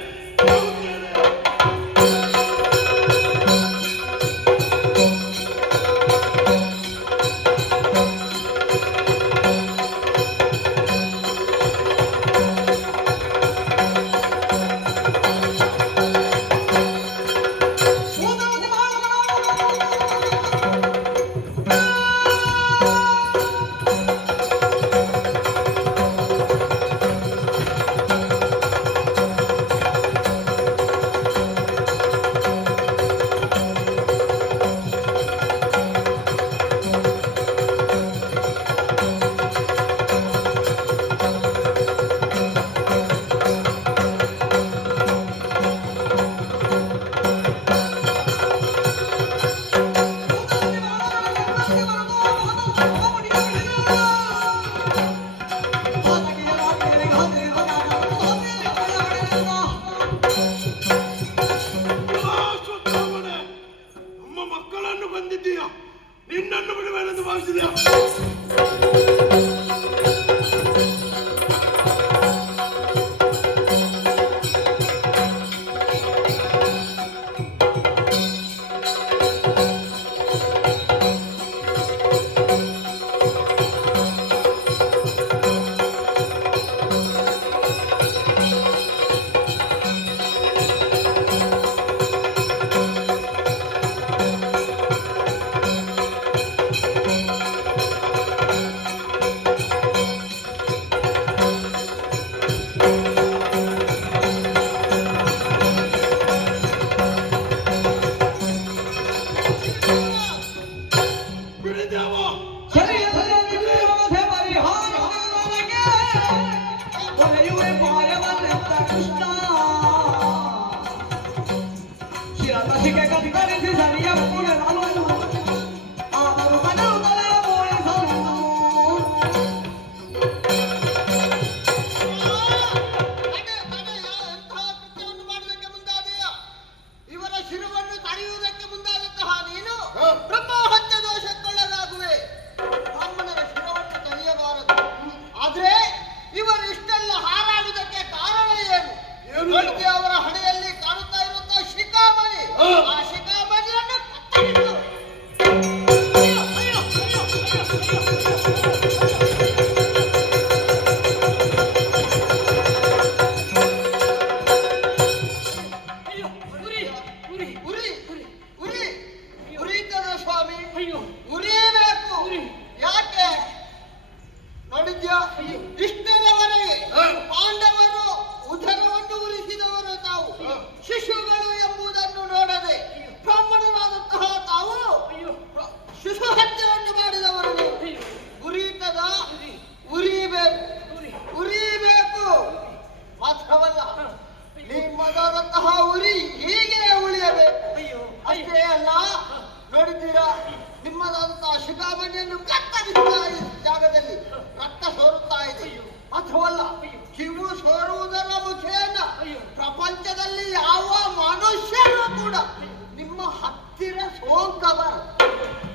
ಬಂದಿದ್ದೀಯ, ನಿನ್ನನ್ನು ಬಿಡುವೆನೆಂದು ಭಾವಿಸಿದೆಯಾ? ಬಿಡಿದೇವ ಸರಿಯ ವಿಕ್ರಮತೆ ಪರಿಹಾರ ನನಗೆ ಒಲೆಯುವೆ ಪಾಯವನ್ನೆತ್ತ ಕೃಷ್ಣ ಶಿರತಸಿಗೆ ಕತ್ತರಿಸಿ ಸರಿಯ ಪೂಳೆ ನಾನು ಆದರೂ ಕನವು ತಲೆಯ ಮೋಳಿಸಲು ಇವರ ಶಿರವನ್ನು ತಡೆಯುವುದಕ್ಕೆ ಮುಂದಾದಂತಹ ನೀನು ಬ್ರಹ್ಮಹತ್ಯ ದೋಷಕ್ಕೊಳಗಾಗುವೆ. ಬ್ರಾಹ್ಮಣರ ಶಿರವನ್ನು ತಡೆಯಬಾರದು. ಆದ್ರೆ ಇವರು ಇಷ್ಟೆಲ್ಲ ಹಾರಾಡುವುದಕ್ಕೆ ಕಾರಣ ಏನು? ನೋಡಿದ್ದೆ ಅವರ ಹಣೆಯಲ್ಲಿ ಕಾಣುತ್ತಾ ಇರುವಂತಹ ಶಿಖಾಮಣಿ. ಆ ಶಿಖಾಮಣಿಯನ್ನು ಕತ್ತರಿಸು. ಉರಿ ಉರಿ ಉರಿತದ ಸ್ವಾಮಿ, ಉರಿಯಬೇಕು. ಯಾಕೆ ನೋಡಿದ್ಯಾ? ಇಷ್ಟರವರೆಗೆ ಪಾಂಡವರು ಉದರವನ್ನು ಉರಿಸಿದವರು ತಾವು, ಶಿಶುಗಳು ಎಂಬುದನ್ನು ನೋಡದೆ ಬ್ರಾಹ್ಮಣರಾದಂತಹ ತಾವು ಶಿಶು ಹತ್ಯೆಯನ್ನು ಮಾಡಿದವರು. ಉರಿತದ ಉರಿಬೇಕು, ಉರಿಬೇಕು. ಮಾತ್ರವಲ್ಲ, ನಿಮ್ಮದಾದಂತಹ ಉರಿ ಹೀಗೆ ಉಳಿಯಬೇಕು. ಅಷ್ಟೇ ಅಲ್ಲ, ನೋಡಿದ್ದೀರಾ, ನಿಮ್ಮದಾದಂತಹ ಶಿಖಾಮಣಿಯನ್ನು ಕತ್ತರಿಸಿದ ಈ ಜಾಗದಲ್ಲಿ ರಕ್ತ ಸೋರುತ್ತಾ ಇದೆ. ಮಾತ್ರವಲ್ಲ, ಕಿವು ಸೋರುವುದರ ಮುಖೇನ ಪ್ರಪಂಚದಲ್ಲಿ ಯಾವ ಮನುಷ್ಯರು ಕೂಡ ನಿಮ್ಮ ಹತ್ತಿರ ಸೋಂಕಬಾರದು.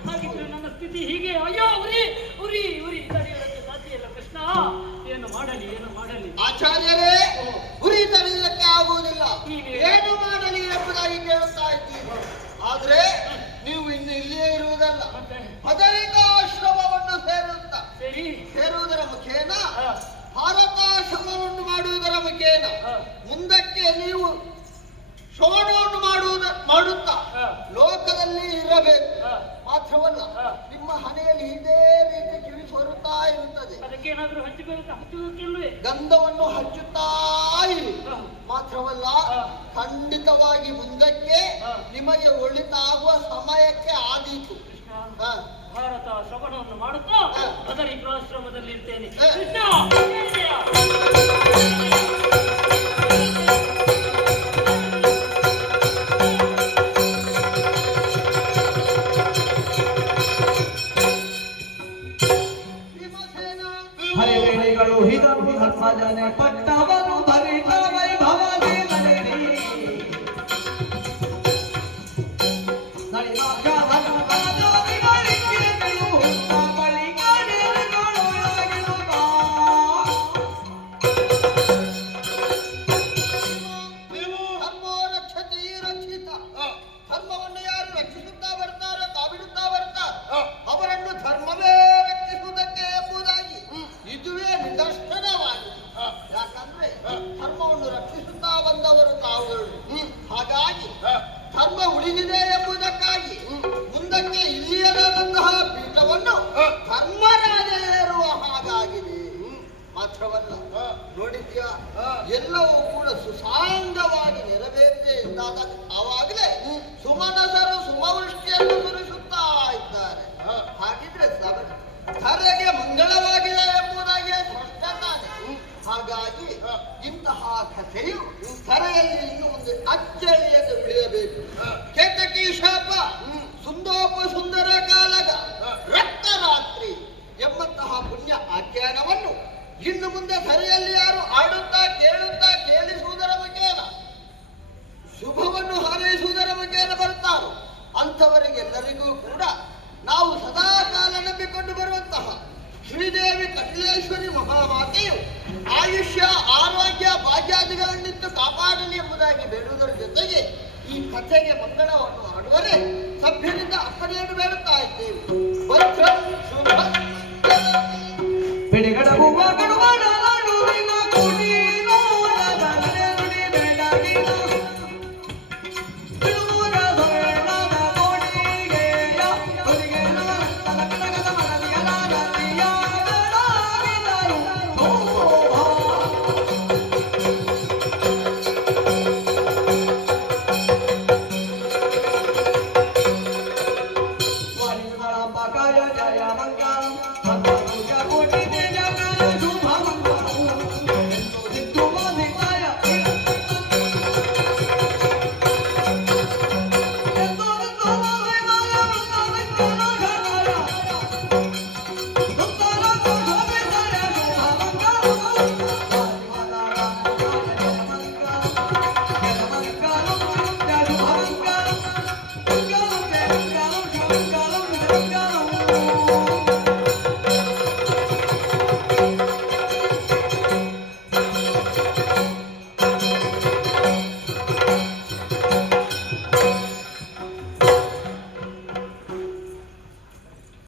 ಹಾಗಿದ್ರೆ ನನ್ನ ಸ್ಥಿತಿ ಹೀಗೆ. ಅಯ್ಯೋ ಉರಿ ಉರಿ ಉರಿ ತಡೆಯೋದಕ್ಕೆ ಸಾಧ್ಯ ಇಲ್ಲ ಕೃಷ್ಣ. ಏನು ಮಾಡಲಿ ಏನು ಮಾಡಲಿ? ಆಚಾರ್ಯರೇ, ಉರಿ ತಡೆಯುವುದಕ್ಕೆ ಆಗುವುದಿಲ್ಲ. ಏನು ಮಾಡಲಿ ಎಂಬುದಾಗಿ ಕೇಳುತ್ತಾ ಇದ್ದೀರಿ. ಆದ್ರೆ ನೀವು ಇನ್ನು ಇಲ್ಲಿಯೇ ಇರುವುದಲ್ಲ, ಬದರಿಕಾಶ್ರಮವನ್ನು ಸೇರುವುದರ ಮುಖೇನ, ಭಾರತಾಶ್ರಮವನ್ನು ಮಾಡುವುದರ ಮುಖೇನ ಮುಂದಕ್ಕೆ ನೀವು ಶ್ರವಣವನ್ನು ಮಾಡುತ್ತಾ ಲೋಕದಲ್ಲಿ ಇರಬೇಕು. ಮಾತ್ರವಲ್ಲ, ನಿಮ್ಮ ಹಣೆಯಲ್ಲಿ ಇದೇ ರೀತಿ ಕಿವಿ ಸೋರುತ್ತಾ ಇರುತ್ತದೆ. ಅದಕ್ಕೆ ಏನಾದ್ರೂ ಹಚ್ಚಬೇಕಿಲ್ವೇ? ಗಂಧವನ್ನು ಹಚ್ಚುತ್ತಾ ಇರಿ. ಮಾತ್ರವಲ್ಲ, ಖಂಡಿತವಾಗಿ ಮುಂದಕ್ಕೆ ನಿಮಗೆ ಒಳಿತಾಗುವ ಸಮಯಕ್ಕೆ ಆದೀತು. ಭಾರತ ಶ್ರವಣವನ್ನು ಮಾಡುತ್ತಾ ಬದರಿಕಾಶ್ರಮದಲ್ಲಿ ಇರ್ತೇನೆ. ಕೃಷ್ಣ ಹರಿವೇಣಿಗಳು ಹಿದರು ಧರ್ಮಜನೆ ಪಟ್ಟವನು ಭರಿತ ವೈಭವದಿ ನಳಿನಿ ನಳಿನಾಕ್ಷ ಧರ್ಮರಾಜರಿಗಳಿಗೆ ಹುಟ್ಟ ಬಳಿಗಡೆಗಳು ಆಗಿರುತ್ತ ಧರ್ಮೋ ರಕ್ಷತೆ ರಕ್ಷಿತ. ಧರ್ಮವನ್ನು ಯಾರು ರಕ್ಷಿಸುತ್ತಾ ಬರ್ತಾರೋ, ಕಾವಿಡುತ್ತಾ ಬರ್ತಾರೋ, ಅವರನ್ನು ಧರ್ಮವೇ ರಕ್ಷಿಸುವುದಕ್ಕೆ ಎಂಬುದಾಗಿ ಇದುವೇ ನಿದರ್ಶನವಾಗಿದೆ. ಯಾಕಂದ್ರೆ ಧರ್ಮವನ್ನು ರಕ್ಷಿಸುತ್ತಾ ಬಂದವರು ತಾವುಗಳು. ಹಾಗಾಗಿ ಧರ್ಮ ಉಳಿದಿದೆ ಎಂಬುದಕ್ಕಾಗಿ ಮುಂದಕ್ಕೆ ಇಲ್ಲಿಯದಾದಂತಹ ಪೀಠವನ್ನು ಧರ್ಮರಾಜ ಏರುವ ಹಾಗಾಗಿದೆ. ಮಾತ್ರವಲ್ಲ, ನೋಡಿದ್ಯಾ, ಎಲ್ಲವೂ ಕೂಡ ಸುಸಾಂಗವಾಗಿ ನೆರವೇರಿದೆ ಎಂದಾದ ಆವಾಗಲೇ ಸುಮನಸರು ಸುಮವೃಷ್ಟಿಯನ್ನು ಸುರಿಸುತ್ತಾ ಇದ್ದಾರೆ. ಹಾಗಿದ್ರೆ ಧರೆಗೆ ಮಂಗಳವಾಗಿದೆ ಎಂಬುದಾಗಿ ಸ್ಪಷ್ಟ ತಾನೆ. ಹಾಗಾಗಿ ಇಂತಹ ಕಥೆಯು ಧರೆಯಲ್ಲಿ ಇನ್ನು ಒಂದು ಅಚ್ಚಳಿಯದೆ ಉಳಿಯಬೇಕು. ಕೇತಕಿ ಶಾಪ, ಸುಂದೋಪ ಸುಂದರ ಕಾಲಗ, ರಕ್ತರಾತ್ರಿ ಎಂಬಂತಹ ಪುಣ್ಯ ಆಖ್ಯಾನವನ್ನು ಇನ್ನು ಮುಂದೆ ಧರೆಯಲ್ಲಿ ಯಾರು ಆಡುತ್ತಾ ಕೇಳುತ್ತಾ ಕೇಳಿಸುವುದರ ಮುಖೇನ, ಶುಭವನ್ನು ಹಾರೈಸುವುದರ ಮುಖೇನ ಬರುತ್ತಾರೋ ಅಂಥವರಿಗೆಲ್ಲರಿಗೂ ಕೂಡ ನಾವು ಸದಾ ಕಾಲ ನಂಬಿಕೊಂಡು ಬರುವಂತಹ ಶ್ರೀದೇವಿ ಕಪಿಲೇಶ್ವರಿ ಮಹಾಮಾತೆಯು ಆಯುಷ್ಯ, ಆರೋಗ್ಯ, ಭಾಗ್ಯಾದಿಗಳನ್ನಿತ್ತು ಕಾಪಾಡಲಿ ಎಂಬುದಾಗಿ ಬೇಡುವುದರ ಜೊತೆಗೆ ಈ ಕಥೆಗೆ ಮಂಗಳವನ್ನು ಹಾಡುವರೆ ಸಭ್ಯರಿಂದ ಅಪ್ಪಣೆಯನ್ನು ಬೇಡುತ್ತಾ ಇದ್ದೇವೆ. ಭದ್ರಂ ಶುಭಂ ಬಿಡಿಗಡವು ಮಗಡುವಡ ನಡುವಿನ ಕುಡಿನೋ ನಗರೆ ನುಡಿ ಬೆಳಗಿನ ಬಿಡುವುದ ಧರಣದ ಕೊಡಿಗೆಯ ಕೊಡಿಗೆನ ತಲಕಟಗದ ಮನದಿಯಲ ನದಿಯ ಬೆಳಗಿದರು ವಾಲಿಗಳ ಮಹಾಕಾಯ ಜಯ ಮಂಗಳ ಮಂಗಳ ಕೋಟಿ ತೇಜ